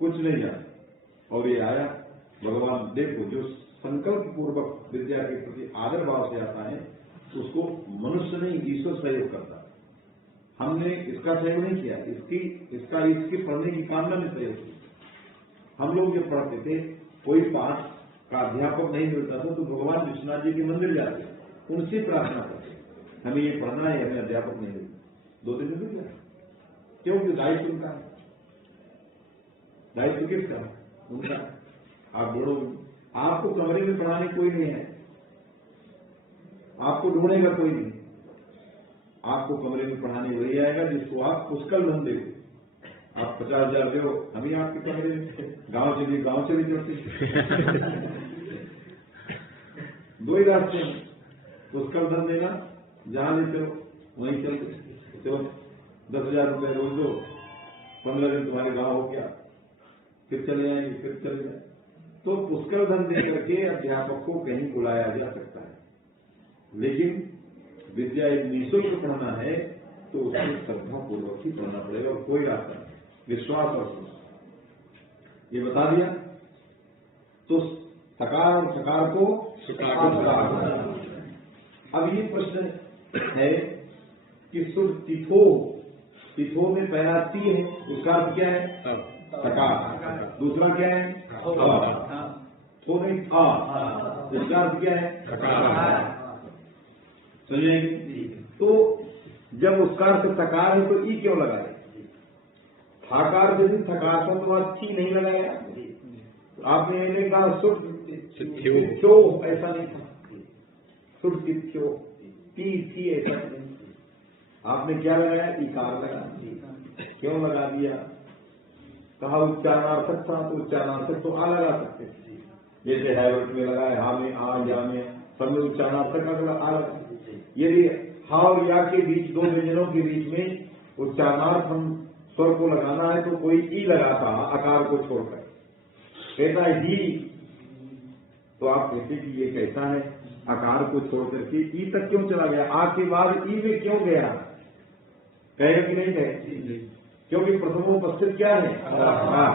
कुछ नहीं जानता, और ये आया। भगवान देखो, जो संकल्प पूर्वक विद्या के प्रति आदर भाव से आता है उसको मनुष्य नहीं ईश्वर सहयोग करता है। हमने इसका सहयोग नहीं किया, इसकी पढ़ने की कामना में सहयोग किया। हम लोग जब पढ़ते थे, कोई पाठ का अध्यापक नहीं मिलता था तो भगवान विश्वनाथ जी के मंदिर जाते, उनसे प्रार्थना करते, हमें ये पढ़ना है, हमें अध्यापक नहीं मिलता। 2 दिन में मिल जाए, क्योंकि दायित्व उनका है। दायित्व किसका? उनका। आप बोलो आपको कमरे में पढ़ाने कोई नहीं है, आपको ढूंढेगा कोई नहीं, आपको कमरे में पढ़ाने वही आएगा जिसको आप पुष्कल धन दे। आप 50,000 दो, हम ही आपके कमरे में गांव चली चलते। दो ही रास्ते हैं, पुष्कल धन देना, जहां ले चलो वहीं चलते। तो 10,000 रुपये रोज दो, 15 दिन तुम्हारे गांव हो गया, फिर चले आएंगे, फिर चले जाए। तो पुष्कल धन दे करके अध्यापक को कहीं बुलाया जा सकता है, लेकिन विद्या निःशुल्क पढ़ना है तो उसको श्रद्धापूर्वक ही पढ़ना पड़ेगा, और कोई रास्ता नहीं, विश्वास और श्रद्धा। ये बता दिया। तो सकार और सकार को सुकार। अब ये प्रश्न है कि सुर तिथो में पहला ती है, उसका अर्थ क्या है? सकार। दूसरा क्या है? थो नहीं था, उसका अर्थ क्या है? समझेंगे? तो जब उसका अर्थ सकार है तो ई क्यों लगाए? थाकार यदि थकार था तो आप थी नहीं लगाया। आपने मैंने कहा सुर तिथ्यो, ऐसा नहीं था, सुर तिथ्यो, थी ऐसा नहीं। आपने क्या लगाया? इकार लगा। क्यों लगा दिया? कहा उच्चारणार्थक था तो उच्चारणार्थक तो आ लगा सकते, जैसे हैवट में लगा है, हा में आ, या में, सब में उच्चारणार्थक आ लगा। यदि हा और या के बीच, दो व्यंजनों के बीच में उच्चारणार्थ हम स्वर को लगाना है तो कोई ई लगाता आकार को छोड़कर, कहता है ही, तो आप कहते कि ये कैसा है, आकार को छोड़ करके ई तक क्यों चला गया? आ के बाद ई में क्यों गया? कहेगा कि नहीं कहे? क्योंकि प्रथमोपस्थित क्या है? आकार।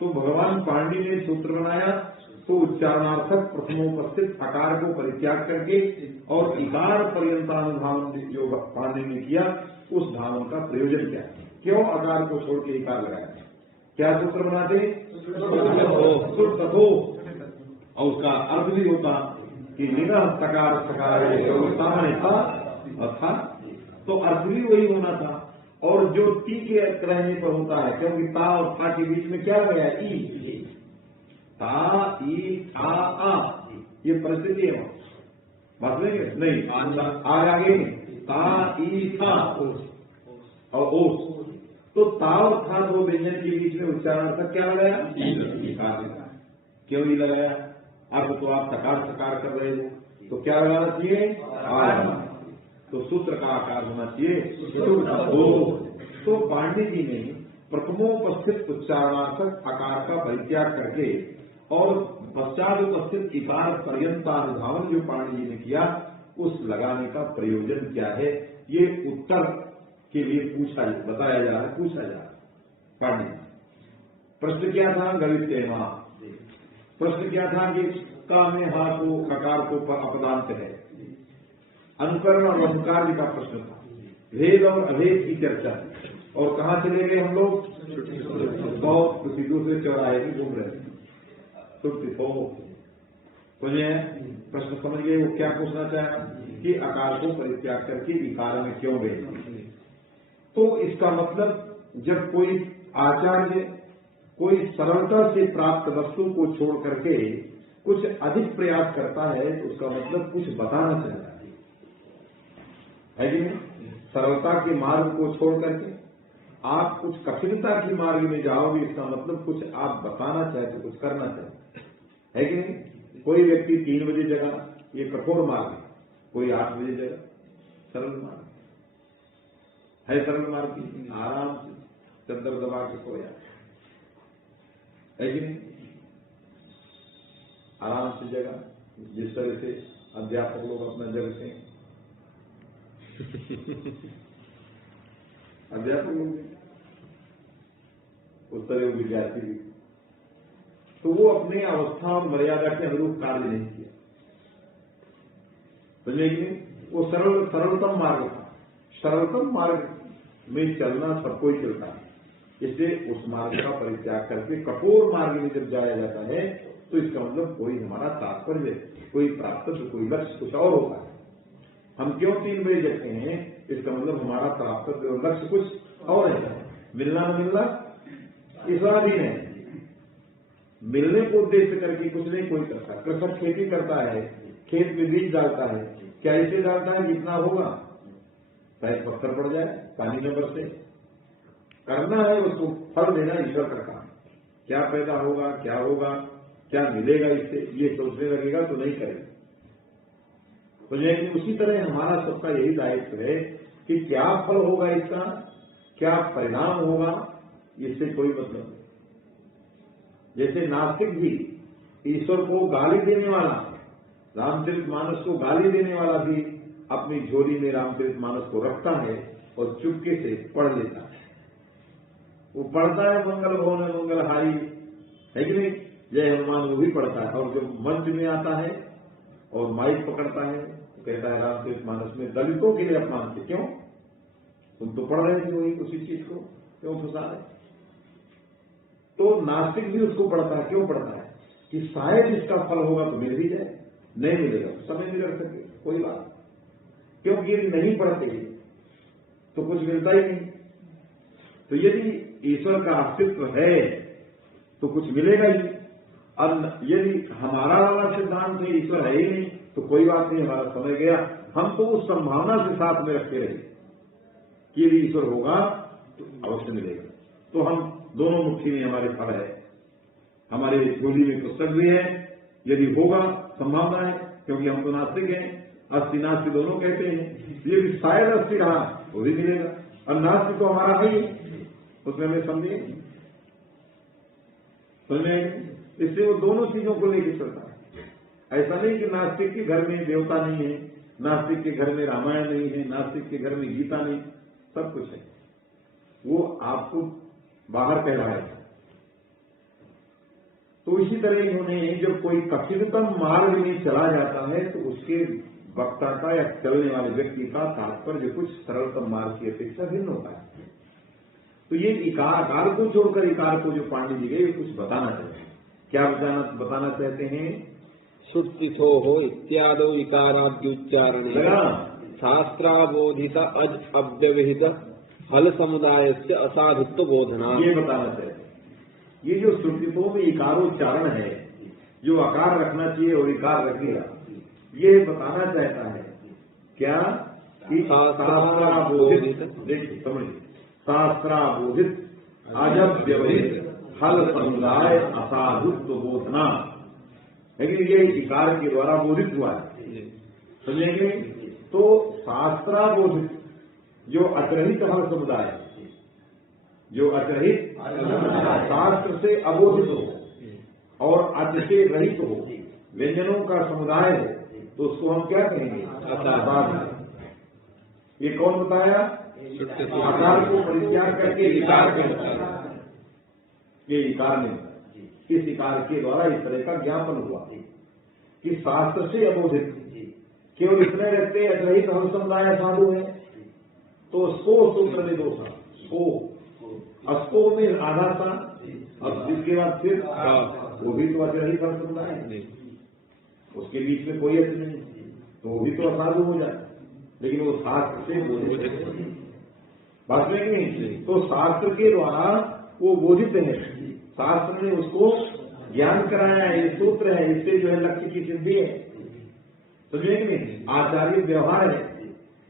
तो भगवान पांडे ने सूत्र बनाया तो उच्चारणार्थक प्रथमोपस्थित आकार को परित्याग करके और इकार पर्यंतानुधावन जो पांडे ने किया, उस धावन का प्रयोजन क्या है? क्यों आकार को छोड़ के इकार लगाया? क्या सूत्र बनाते? सुरतथो, और उसका अर्थ भी होता कि निगह सकार सकार था, तो अर्थ भी वही होना था। और जो ती के रहने पर होता है, क्योंकि ता और था के बीच में क्या गया? ई। ता ई था आ, ये परिस्थिति है। बात नहीं आगे ता ई था और ओस, तो ता और था दो व्यंजन के बीच में उच्चारण तक क्या लगाया? क्यों ही लगाया? अब तो आप सकार सकार कर रहे हो तो क्या लगाना चाहिए? तो सूत्र का आकार होना चाहिए तो पांडे जी ने प्रथमोपस्थित उच्चारणार्थक आकार का परित्याग करके और पश्चात उपस्थित इकार पर्यंतानुधावन जो पांडे जी ने किया, उस लगाने का प्रयोजन क्या है? ये उत्तर के लिए बताया जा रहा है, पूछा जा रहा है पांडे। प्रश्न क्या था? गवितेमा। प्रश्न क्या था कि का में हा को ककार को अपदांत है, अनुकरण और अलंकार का प्रश्न था, भेद और अभेद की चर्चा। और कहाँ चले गए हम लोग? बहुत किसी दूसरे चौराहे में घूम रहे थे। प्रश्न समझ गए वो क्या पूछना चाहा कि आकार को परित्याग करके इकार में क्यों गए? तो इसका मतलब जब कोई आचार्य कोई सरलता से प्राप्त वस्तु को छोड़ करके कुछ अधिक प्रयास करता है तो उसका मतलब कुछ बताना चाहता है कि नहीं? सरलता के मार्ग को छोड़ करके आप कुछ कठिनता के मार्ग में जाओगे, इसका मतलब कुछ आप बताना चाहते, कुछ करना चाहते, है कि नहीं? कोई व्यक्ति 3 बजे जगा, ये कठोर मार्ग है, कोई 8 बजे जगा, सरल मार्ग है। सरल मार्ग की आराम से चद्दर दबा के सोया, है कि नहीं? आराम से जगा, जिस तरह से अध्यापक लोग अपना जगते हैं, अध्यापक लोग उस तरह विद्यार्थी भी, तो वो अपने अवस्था और मर्यादा के अनुरूप कार्य नहीं किया, समझेंगे? वो सरलतम मार्ग था। सरलतम मार्ग में चलना सबको ही चलता है, इसलिए उस मार्ग का परित्याग करके कठोर मार्ग में जब जाया जाता है तो इसका मतलब कोई हमारा तात्पर्य, कोई प्राप्त, कोई लक्ष्य कुछ और होता है। हम क्यों 3 बजे जगते हैं? इसका मतलब हमारा प्राप्त लक्ष्य कुछ और है। मिलना न मिलना इस स्वाधीन है, मिलने को उद्देश्य करके कुछ नहीं कोई करता। कृषक खेती करता है, खेत में बीज डालता है, क्या ऐसे डालता है जितना होगा चाहे पत्थर पड़ जाए, पानी में बरसे, करना है उसको, फल देना ईश्वर का काम। क्या पैदा होगा, क्या होगा, क्या मिलेगा इससे, ये सोचने लगेगा तो नहीं करेगा। तो लेकिन उसी तरह हमारा सबका यही दायित्व है कि क्या फल होगा इसका, क्या परिणाम होगा, इससे कोई मतलब नहीं। जैसे नास्तिक भी ईश्वर को गाली देने वाला, रामचरितमानस को गाली देने वाला भी अपनी झोली में रामचरितमानस को रखता है और चुपके से पढ़ लेता है। वो पढ़ता है मंगल भवन में मंगलहारी, है कि नहीं, जय हनुमान, वो भी पढ़ता है। और जब मंच में आता है और माइक पकड़ता है तो कहता है रामचरितमानस में दलितों के लिए अपमान थे। क्यों? तुम तो पढ़ रहे थे वही उसी चीज को, क्यों फंसा रहे? तो नास्तिक भी उसको पढ़ता है। क्यों पढ़ता है? कि शायद इसका फल होगा तो मिल भी जाए, नहीं मिलेगा समय नहीं रख सके, कोई बात, क्योंकि यदि नहीं पढ़ते तो कुछ मिलता ही नहीं। तो यदि ईश्वर का अस्तित्व है तो कुछ मिलेगा ही, और यदि हमारा वाला सिद्धांत है ईश्वर है ही नहीं तो कोई बात नहीं, हमारा समय गया। हम तो उस संभावना से साथ में रखते रहे कि यदि ईश्वर होगा तो अवश्य मिलेगा। तो हम दोनों मुट्ठी में हमारे फल है, हमारे झोली में पुस्तक भी है। यदि होगा संभावना है, क्योंकि हम तो नास्तिक हैं, अस्थि नास्ति दोनों कहते हैं। ये भी शायद अस्थि रहा वो भी मिलेगा, और नास्ति तो हमारा है ही, उसमें हमें समझे। इसलिए वो दोनों चीजों को लेकर चलता है। ऐसा नहीं कि नास्तिक के घर में देवता नहीं है, नास्तिक के घर में रामायण नहीं है, नास्तिक के घर में गीता नहीं, सब कुछ है। वो आपको बाहर कह रहा है। तो इसी तरह इन्होंने जब कोई कठिनतम मार्ग में चला जाता है तो उसके वक्ता का या चलने वाले व्यक्ति का तात्पर्य कुछ सरलतम मार्ग की अपेक्षा भिन्न होता है। तो ये इकार को छोड़कर इकार को जो पांडित जी गए कुछ बताना चाहते हैं। क्या बताना चाहते हैं? सुप्तिथो हो इत्यादो विकाराद्युच्चारण शास्त्राबोधित अव्यवहित फल समुदाय से असाधुत्व बोधना। ये बताना चाहते हैं ये जो श्रुतियों में इकारोच्चारण है, जो आकार रखना चाहिए और इकार रखेगा, ये बताना चाहता है क्या कि शास्त्राबोधित, देखिए समझिए, शास्त्राबोधित अव्यवहित फल समुदाय असाधुत्व बोधना, लेकिन ये इकार के द्वारा बोधित हुआ है, समझेंगे। तो शास्त्राबोधित जो अतिरहित फल समुदाय, जो अतिरहित शास्त्र से अबोधित हो और अति से रहित हो, व्यंजनों का समुदाय हो, तो उसको हम क्या कहेंगे? ये कौन बताया? आकार को परित्याग करके इकार के बताया। ये इकार ने, इस इकार के द्वारा इस तरह का ज्ञापन हुआ कि शास्त्र से अबोधित केवल इतने रहते अतिरहित फल समुदाय साधु है। तो सो सूत्र में 2 था, सो अस्को में आधा था, अब जिसके बाद फिर वो भी तो अतिरहित फल समुदाय है, उसके बीच में कोई अर्थ नहीं, तो वो भी तो असाधु हो जाए, लेकिन वो शास्त्र से बोधित बात नहीं। तो शास्त्र के द्वारा वो बोधित है, शास्त्र ने उसको ज्ञान कराया है, ये सूत्र है, इससे जो है लक्ष्य की सिद्धि है, समझे कि नहीं? आचार्य व्यवहार है,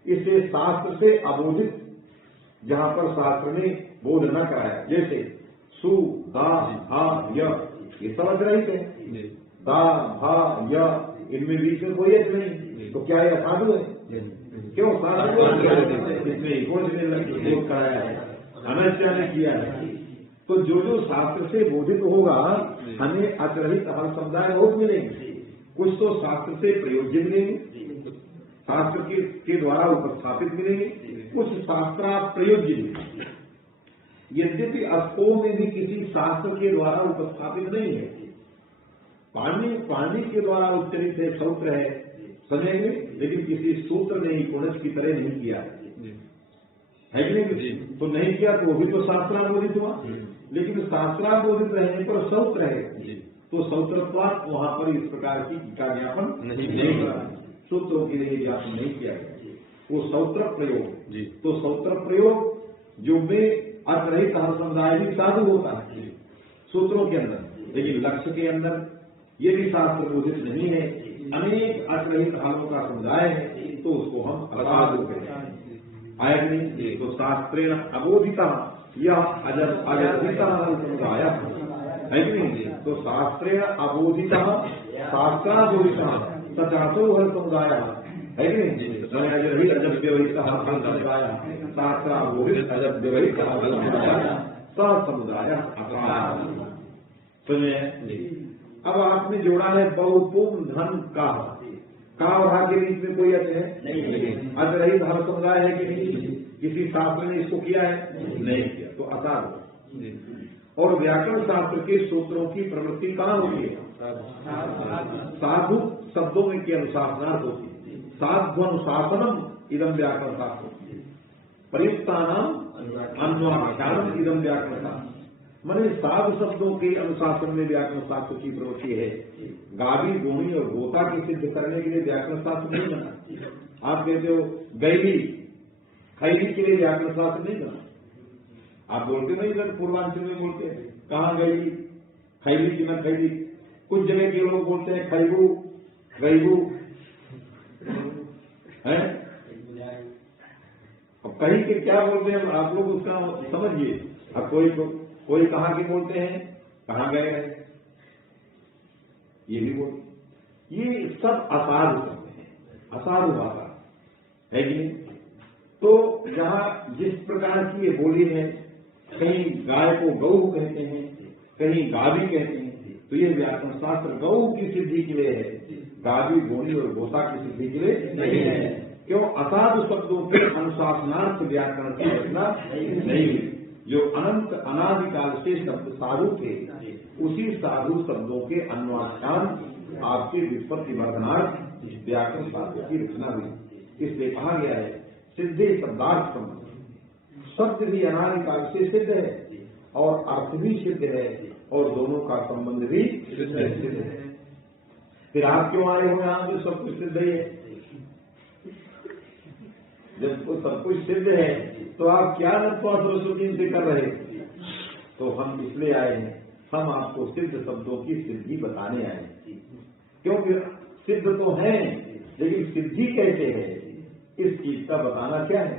इससे शास्त्र से अबोधित, जहां पर शास्त्र ने बोध न कराया, जैसे सु दा हा य, ये सब अतिरहित है। दा हा य, इनमें बीच में कोई अर्थ नहीं, तो क्या ये असाधु है? क्यों? शास्त्र इसमें बोध कराया है, अनश्या ने किया है। तो जो शास्त्र से बोधित होगा हमें अतिरहित फल समुदाय बहुत मिलेंगे। कुछ तो शास्त्र से प्रयोज्य मिलेंगे, शास्त्र के द्वारा उपस्थापित मिलेंगे, कुछ शास्त्र प्रयोज्य मिलेंगे। यद्यपि अस्को में भी किसी शास्त्र के द्वारा उपस्थापित नहीं है, पाणी के द्वारा उच्चरित है, सूत्र है, समझेंगे, लेकिन किसी सूत्र ने ही पुनः की तरह नहीं किया है कि नहीं? तो नहीं किया तो वो भी तो शास्त्राबोधित हुआ, लेकिन शास्त्राबोधित रहने पर सूत्र है, तो सूत्रत्वात् वहां पर इस प्रकार की टीका ज्ञापन नहीं करा, सूत्रों के लिए ज्ञापन नहीं किया गया, वो सूत्र प्रयोग। तो सूत्र प्रयोग जो में अतिरहित फल समुदाय भी साधु होता है सूत्रों के अंदर, लेकिन लक्ष्य के अंदर यदि शास्त्र बोधित नहीं है, अनेक अर्थरहित हालों का समुदाय है, तो उसको हम असाधु कहते हैं। आया नहीं? तो शास्त्रेण अबोधिता या अजर्भिता समुदाय है कि नहीं? तो शास्त्रेण अबोधिता शास्त्राबोधिता सचातो हर समुदाय है कि नहीं? अजब व्यवहित समुदाय शास्त्राबोधित अजब व्यवहित समुदाय अपराध। सुनिए, अब आपने जोड़ा है बहुपुम धन का वहां के बीच में कोई अर्थ है नहीं। अजरहित हर समुदाय है कि नहीं? किसी शास्त्र ने इसको किया है नहीं किया, तो असार। और व्याकरण शास्त्र के सूत्रों की प्रवृत्ति कहाँ होती है? साधु शब्दों में के अनुशासनार्थ होती है। साधु अनुशासनम इदम व्याकरण शास्त्र, परियुक्तानाम अन्वाख्यानम इदम व्याकरण शास्त्र। माने साधु शब्दों के अनुशासन में व्याकरण शास्त्र की प्रवृत्ति है। गावी, गोमी और गोता की सिद्ध करने के लिए व्याकरण शास्त्र नहीं बना। आप कहते हो गैली, खैली के लिए व्याकरण शास्त्र नहीं बना। आप बोलते नहीं, इधर पूर्वांचल में बोलते हैं कहाँ गैली, खैली की न खैली। कुछ जगह के लोग बोलते हैं खैबू, गैबू है। अब कहीं के क्या बोलते हैं आप लोग उसका समझिए। अब कोई कहाँ के बोलते हैं, कहाँ गए हैं, ये भी बोलते। ये सब असाधु शब्द हैं, असाधु भाषा है कि नहीं? तो जहाँ जिस प्रकार की ये बोली है, कहीं गाय को गौ कहते हैं, कहीं गावी कहते हैं, तो ये व्याकरण शास्त्र गौ की सिद्धि के लिए है, गावी, गोनी और गोता की सिद्धि के लिए नहीं है। क्यों? असाधु शब्दों के अनुशासनार्थ व्याकरण की रचना नहीं है। जो अनंत अनादिकाल से शब्द साधु थे, उसी साधु शब्दों के अन्वाख्यान आपके व्युत्पत्ति वर्धनार्थ व्याकरण शास्त्र की रचना हुई। इसलिए कहा गया है सिद्धे शब्दार्थ शब्द भी अनादिकाल से सिद्ध है और अर्थ भी सिद्ध है और दोनों का संबंध भी सिद्ध है। फिर आप क्यों आए हो यहाँ? जो सब कुछ सिद्ध है, जब तो सब कुछ सिद्ध है तो आप क्या नत्वासुकीन से कर रहे? तो हम इसलिए आए हैं, हम आपको सिद्ध शब्दों की सिद्धि बताने आए हैं। क्योंकि सिद्ध तो है, लेकिन सिद्धि कैसे है इस चीज का बताना क्या है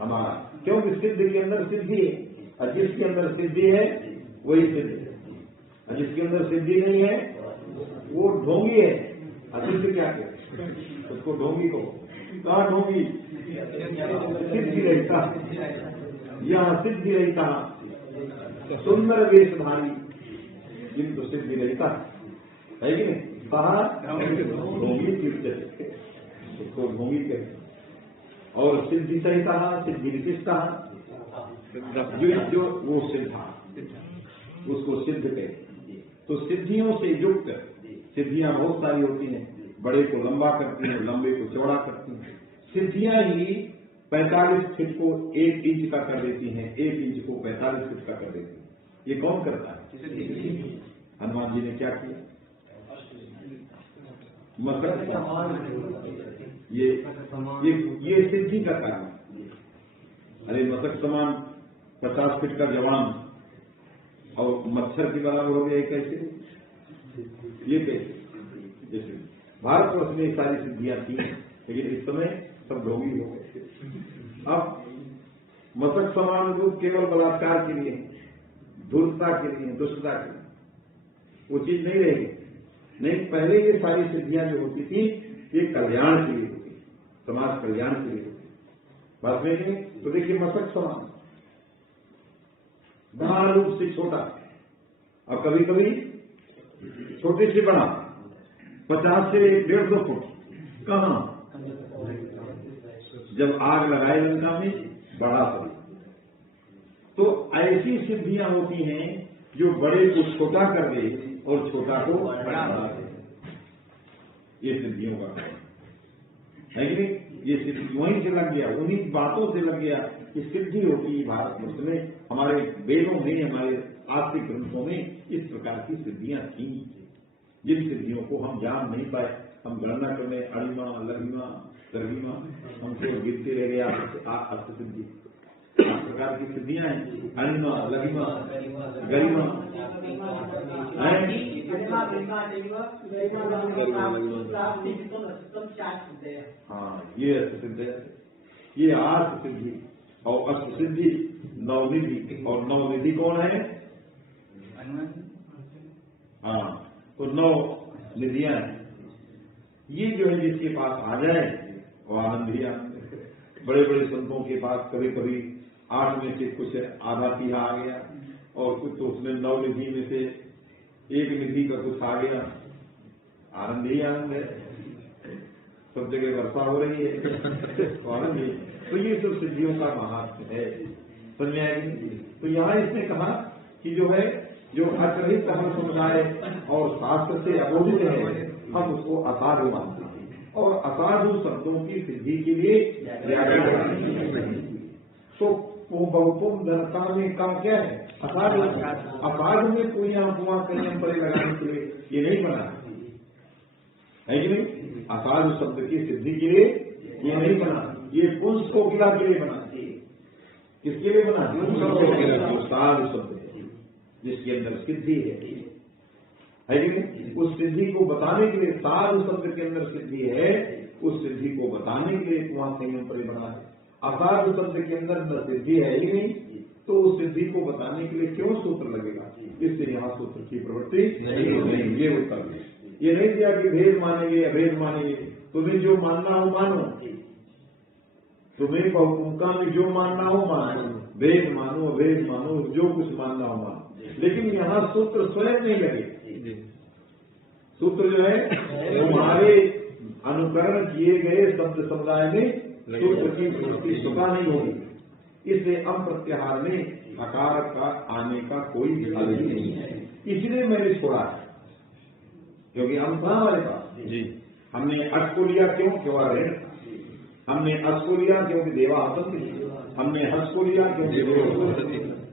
हमारा। क्योंकि सिद्ध के अंदर सिद्धि है, और जिसके अंदर सिद्धि है वही सिद्ध है, और जिसके अंदर सिद्धि नहीं है वो ढोंगी है। असिद्ध क्या कहते हैं उसको? ढोंगी को। कहाँ ढोंगी? सिद्धि रहता, यहाँ सिद्धि रहता, सुंदर वेशधारी किंतु सिद्धि रहता है कि नहीं? कहा ढोंगी तीर्थ, उसको ढोंगी कहते। और सिद्धि सहिता, सिद्धि विशिष्टा, जो वो सिद्धा, उसको सिद्ध कहते। तो सिद्धियों से युक्त सिद्धियां बहुत सारी होती हैं। बड़े को लंबा करती हैं, लंबे को चौड़ा करती हैं। सिद्धियां ही 45 फीट को 1 इंच का कर देती हैं, 1 इंच को 45 फीट का कर देती हैं। ये कौन करता है? हनुमान जी ने क्या किया? मसक ये सिद्धि का कारण। अरे मसक समान 50 फीट का जवान और मच्छर की बराबर हो गया कैसे? ये कैसे? जैसे भारतवर्ष में सारी सिद्धियां थी, लेकिन इस समय सब ढोंगी हो गए। अब मसक समान रूप केवल बलात्कार के लिए, धूर्तता के लिए, दुष्टता के लिए, वो चीज नहीं रहेगी। नहीं, पहले ये सारी सिद्धियां जो होती थी ये कल्याण के लिए होती, समाज कल्याण के लिए होती। बात में तो देखिए मसक समान बड़ा रूप से छोटा, और कभी कभी छोटे से बड़ा, 50 से 150 फुट। कहाँ? जब आग लगाए लंका में बड़ा सा। तो ऐसी सिद्धियां होती हैं जो बड़े को छोटा कर दे और छोटा को बड़ा दे। ये सिद्धियों का है कि नहीं? ये सिद्धि वहीं से लग गया, उन्हीं बातों से लग गया कि सिद्धि होती है भारतवर्ष में। हमारे वेदों में, हमारे आस्तिक ग्रंथों में इस प्रकार की सिद्धियां थी, जिन सिद्धियों को हम जान नहीं पाए। हम गणना करने अणिमा, लघिमा, गर्भिमा, हमको गिरते रह गया अर्थ सिद्धि। इस प्रकार की सिद्धियां हैं, अणिमा, लघिमा, गरिमा है। हाँ, ये अष्ट सिद्ध है। ये आठ सिद्धि और अष्ट सिद्धि नवनिधि। और नवनिधि कौन है? हाँ, तो 9 निधियां हैं। ये जो है जिसके पास आ जाए वो आनंद ही आनंद। बड़े बड़े संतों के पास कभी कभी 8 में से कुछ आधा तिहा आ गया और कुछ तो उसमें 9 निधि में से 1 निधि का कुछ आ गया, आनंद ही आनंद है। सब जगह वर्षा हो रही है तो आनंद ही। तो ये सब सिद्धियों का महात्म है, समझ आएगी। तो यहाँ इसने कहा कि जो है जो अतिरिक्त हम समुदाय और शास्त्र से अबोधित है हम उसको असाधु मानते हैं और असाधु शब्दों की सिद्धि के लिए तो वो बहुपुम जनता में काम क्या है? असाधु। असाधु में कोई कुआं कहीं हम परे लगाने के लिए ये नहीं बना है कि नहीं? असाधु शब्द की सिद्धि के लिए ये नहीं बना, ये पुंस कोकिला के लिए बना। किसके लिए बना? साधु शब्द जिसके अंदर सिद्धि है कि नहीं? उस सिद्धि को बताने के लिए साधु शब्द के अंदर सिद्धि है, उस सिद्धि को बताने के लिए कुआं संयम पर बना है। असाधु शब्द के अंदर न सिद्धि है ही नहीं, तो उस सिद्धि को बताने के लिए क्यों सूत्र लगेगा? इससे यहाँ सूत्र की प्रवृत्ति नहीं। ये उत्तर है। ये नहीं दिया कि भेद मानेंगे अभेद मानेंगे, तुम्हें जो मानना हो मानो, तुम्हें बहुपुंका में जो मानना हो मानो, भेद मानो अभेद मानो, जो कुछ मानना हो मानो, लेकिन यहाँ सूत्र स्वयं नहीं लगे। सूत्र जो है तुम्हारे अनुकरण किए गए शब्द समुदाय में सूत्र की पूर्ति सुबह नहीं होगी। इसलिए अप्रत्याहार में आकार का आने का कोई विकल्प ही नहीं है, इसलिए मैंने छोड़ा है। क्योंकि हम था हमारे पास जी, हमने अट को लिया क्यों? क्यों ऋण। हमने अस को लिया क्योंकि देवा आसंत, हमने हस को लिया क्योंकि देव,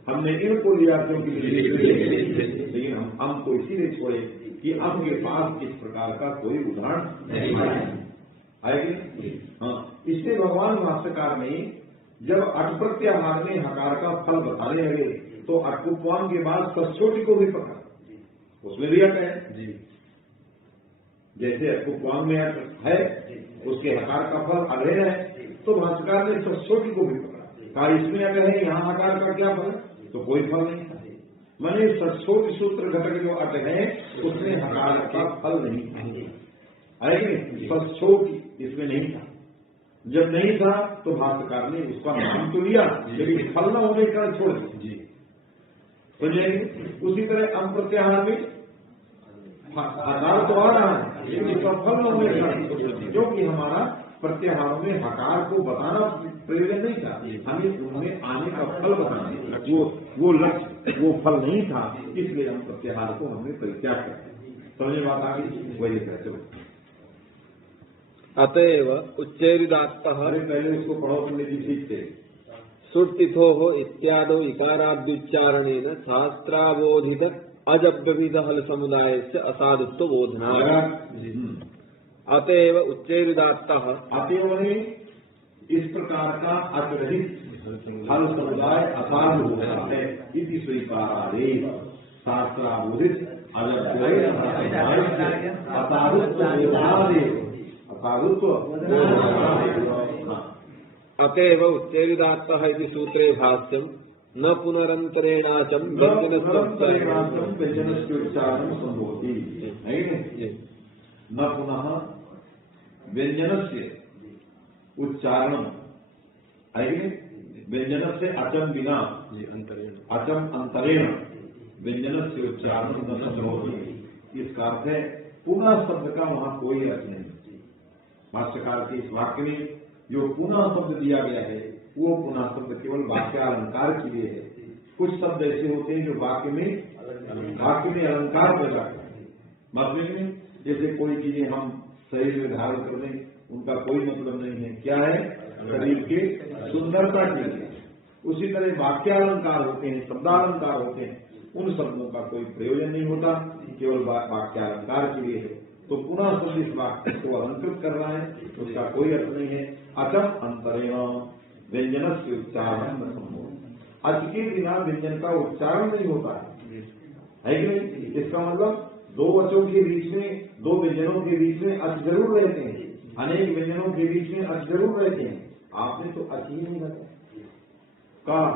हमने इन को लिया क्योंकि लेकिन हम को इसीलिए छोड़े कि आपके पास इस प्रकार का कोई उदाहरण नहीं आएगी। हाँ, इससे भगवान भाष्यकार ने जब अट प्रत्याहार में हकार का फल बताने लगे तो अटकुपवान के बाद सचोटी को भी पकड़ा, उसमें भी अट है जी। जैसे अटकुपवान में अट है, उसके हकार का फल अधेर है, तो भाष्यकार ने सचोटी को भी पकड़ा, कहा इसमें अट है, यहाँ हकार का क्या फल? तो कोई फल नहीं। मैंने सचोट सूत्र घटक जो अट है उसमें हकार का फल नहीं आएगी, सचोट इसमें नहीं था। जब नहीं था तो भाष्यकार ने उसका नाम तो लिया लेकिन फल न होने का छोड़ दिया। समझेंगे? उसी तरह अप्रत्याहार में हकार तो आ रहा है लेकिन उसका फल न होने का, क्योंकि हमारा प्रत्याहारों में हकार को बताना प्रयोजन नहीं था, हमें उन्हें आने का फल बताना, वो लक्ष्य वो फल नहीं था, इसलिए हम प्रत्याहार को हमने परित्याग कर। समझे बात आ गई? वही है। चलो अतएव उच्चैरुदात्तः, पहले उसको पढ़ो पंडित जी ठीक थे। सुर्तिथो इत्यादो इकाराद्युच्चारणेन शास्त्रावोधित अजव्यभिध हल समुदाय से असाधुत्व बोधना। अतएव उच्चैरुदात्तः, अतएव ने इस प्रकार का अतिरहित हल समुदाय असाधु होता है, इति स्वीकारादे शास्त्रावोधित अतएव उच्चैरुदात्तः इति सूत्रे भाष्यं न पुनरंतरेणाचं व्यंजनस्योच्चारणं संभवति। न पुनः व्यंजनस्य उच्चारण, व्यंजन से अचम बिना अचम अंतरेण व्यंजन से उच्चारण न संभवति। इसका अर्थ है पुनः शब्द का वहां कोई अर्थ नहीं। भाष्यकार के इस वाक्य में जो पुनः शब्द दिया गया है वो पुनः शब्द केवल वाक्य अलंकार के लिए है। कुछ शब्द ऐसे होते हैं जो वाक्य में अलंकार पैदा करते हैं। मतलब जैसे कोई चीजें हम शरीर में धारण कर दें उनका कोई मतलब नहीं है, क्या है? शरीर के सुंदरता के लिए। उसी तरह वाक्यालंकार होते हैं, शब्दालंकार होते हैं, उन शब्दों का कोई प्रयोजन नहीं होता, केवल वाक्यालंकार के लिए है। तो पुनः शब्द इस वाक्य को अलंकृत कर रहा है, उसका कोई अर्थ नहीं है। अचम अंतरेण व्यंजन से उच्चारण न संभव। अच के बिना व्यंजन का उच्चारण नहीं होता है कि नहीं? इसका मतलब दो वचों के बीच में, दो व्यंजनों के बीच में अच जरूर रहते हैं, अनेक व्यंजनों के बीच में अच जरूर रहते हैं। आपने तो अच ही नहीं रखा। कहा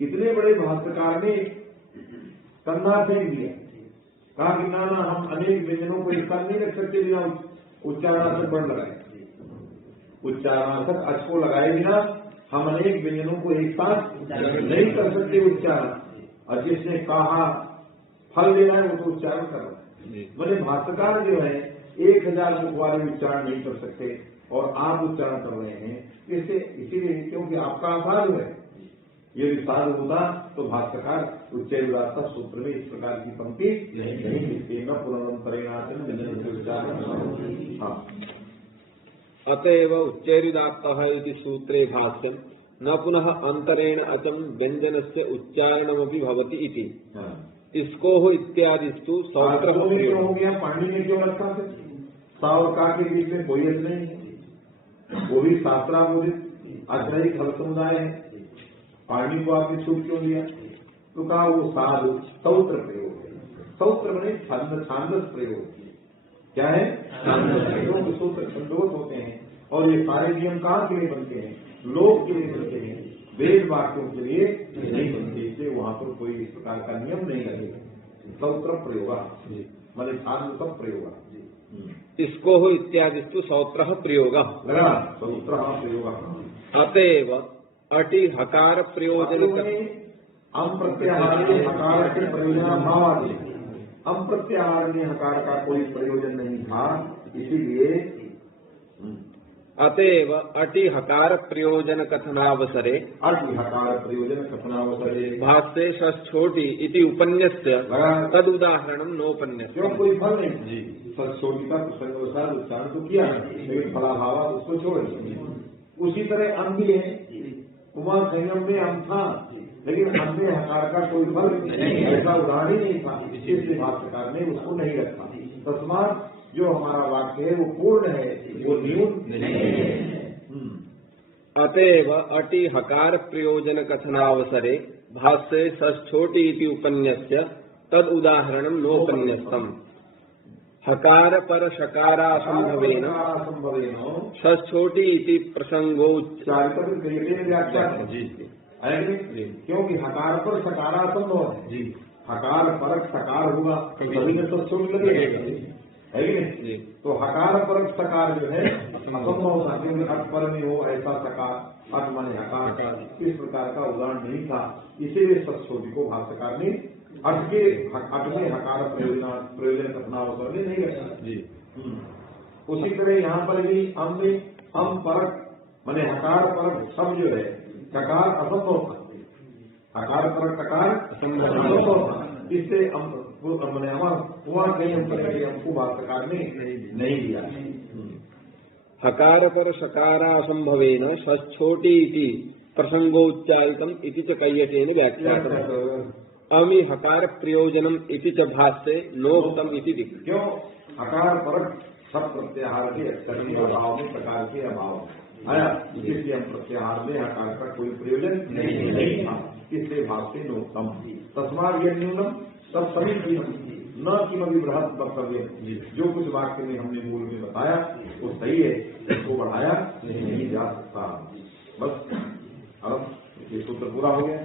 इतने बड़े भाष्यकार ने कंधा फेंक दिया, कहा कि ना ना हम अनेक व्यंजनों को एक साथ नहीं रख सकते बिना उच्चारणार्थक वर्ण लगाए, उच्चारणार्थक अच को लगाए बिना हम अनेक व्यंजनों को एक साथ नहीं कर सकते उच्चारण। और जिसने कहा फल देना है वो तो उच्चारण कर रहा है। मैंने भाष्यकार जो है 1000 मुख वाले उच्चारण नहीं कर सकते और आप उच्चारण कर रहे हैं, इससे इसीलिए क्योंकि आपका असाधु है। यदि साधु होता तो भाष्यकार उच्चैरुदात्ता सूत्र में इस प्रकार की पंक्ति नहीं लिखते, न पुनरंतरेणाचन उच्चारण। हाँ, अतएव उच्चैरुदात्तः इति सूत्रे भाष्यं न पुनः अंतरेण अचं व्यंजनस्य उच्चारणमपि भवति इति। इसको हो इत्यादिस्तु सौत्र हो गया। पानी में क्यों रखा है? सा और का के बीच में कोई अर्थ नहीं है, वो भी शास्त्राबोधित आश्रयिक फल समुदाय है। पानी को आपने छूट क्यों दिया? तो कहा वो साधु सौत्र प्रयोग है। सौत्र बने छांदस प्रयोग। क्या है? सूत्र छंदोस होते हैं और ये सारे नियम कहाँ के लिए बनते हैं? लोक के लिए बनते हैं, वेद वाक्यों के लिए नहीं बनते। इसलिए वहां पर कोई इस प्रकार का नियम नहीं लगेगा। सौत्र प्रयोग मतलब छांद सब प्रयोग। इसको हो इत्यादिस्तु सौत्र प्रयोग। सौत्र प्रयोग। अतएव अटि हकार प्रयोजन अम प्रत्याहार हकार के प्रयोजन भाव। अम प्रत्याहार में हकार का कोई प्रयोजन नहीं था, इसीलिए अतएव अटि हकार प्रयोजन कथनावसरे अटि हकार प्रयोजन कथनावसरे भाष्ये षष्ठोटि इति उपन्यस्य तद उदाहरणं नोपन्यस्य। क्यों कोई फल नहीं? षष्ठोटि का प्रसंगानुसार उच्चारण तो किया, लेकिन फलाभाव उसको छोड़ दिया। उसी तरह अम भी है, कुमार संयम में अम था, लेकिन अम में हकार का कोई फल नहीं, ऐसा उदाहरण ही नहीं था, इसलिए भाष्यकार ने उसको नहीं रखा। तस्मात जो हमारा वाक्य है वो पूर्ण है, वो न्यून नहीं है। अतएव अटि हकार प्रयोजन कथनावसरे भाष्ये षष्ठोटि इति उपन्यस्य तद उदाहरणं नोपन्यस्तम्। हकार पर शकारासंभवेन षष्ठोटि इति प्रसंगोच्चारितं क्योंकि हकार पर सकारासंभव है। हकार पर सकार होगा कभी में षष्ठोटि लगेगा, है कि नहीं? तो हकार पर सकार जो है असंभव था, क्योंकि अट पर में हो ऐसा सकार, अट माने हकार, इस प्रकार का उदाहरण नहीं था। इसीलिए षष्ठोटि को भाष्यकार ने अट में हकार प्रयोजन कथनावसर में नहीं रखा। उसी तरह यहाँ पर भी हम परक माने हकार परक सब जो है ककार असंभव था, हकार परक ककार असंभव था, इससे मैंने हमको भाष्यकार ने नहीं दिया। हकार पर शकारासंभवेन षष्ठोटि इति प्रसंगोच्चारितम् इति च कैयटेन व्याख्यातम्। अमि हकार प्रयोजनम इति च भाष्ये नोक्तम इति दिक्। क्यों? हकार परक सब प्रत्याहार के अक्षर के अभाव में प्रकार के अभाव आया, इसलिए हम प्रत्याहार में हकार का कोई प्रयोजन नहीं था, इसलिए भाष्ये नोक्तम। तस्मात् न्यूनम सब सभी न किमपि बृहत् वक्तव्य। जो कुछ वाक्य में हमने मूल में बताया वो सही है, इसको बढ़ाया नहीं जा सकता। बस अब ये सूत्र पूरा हो गया।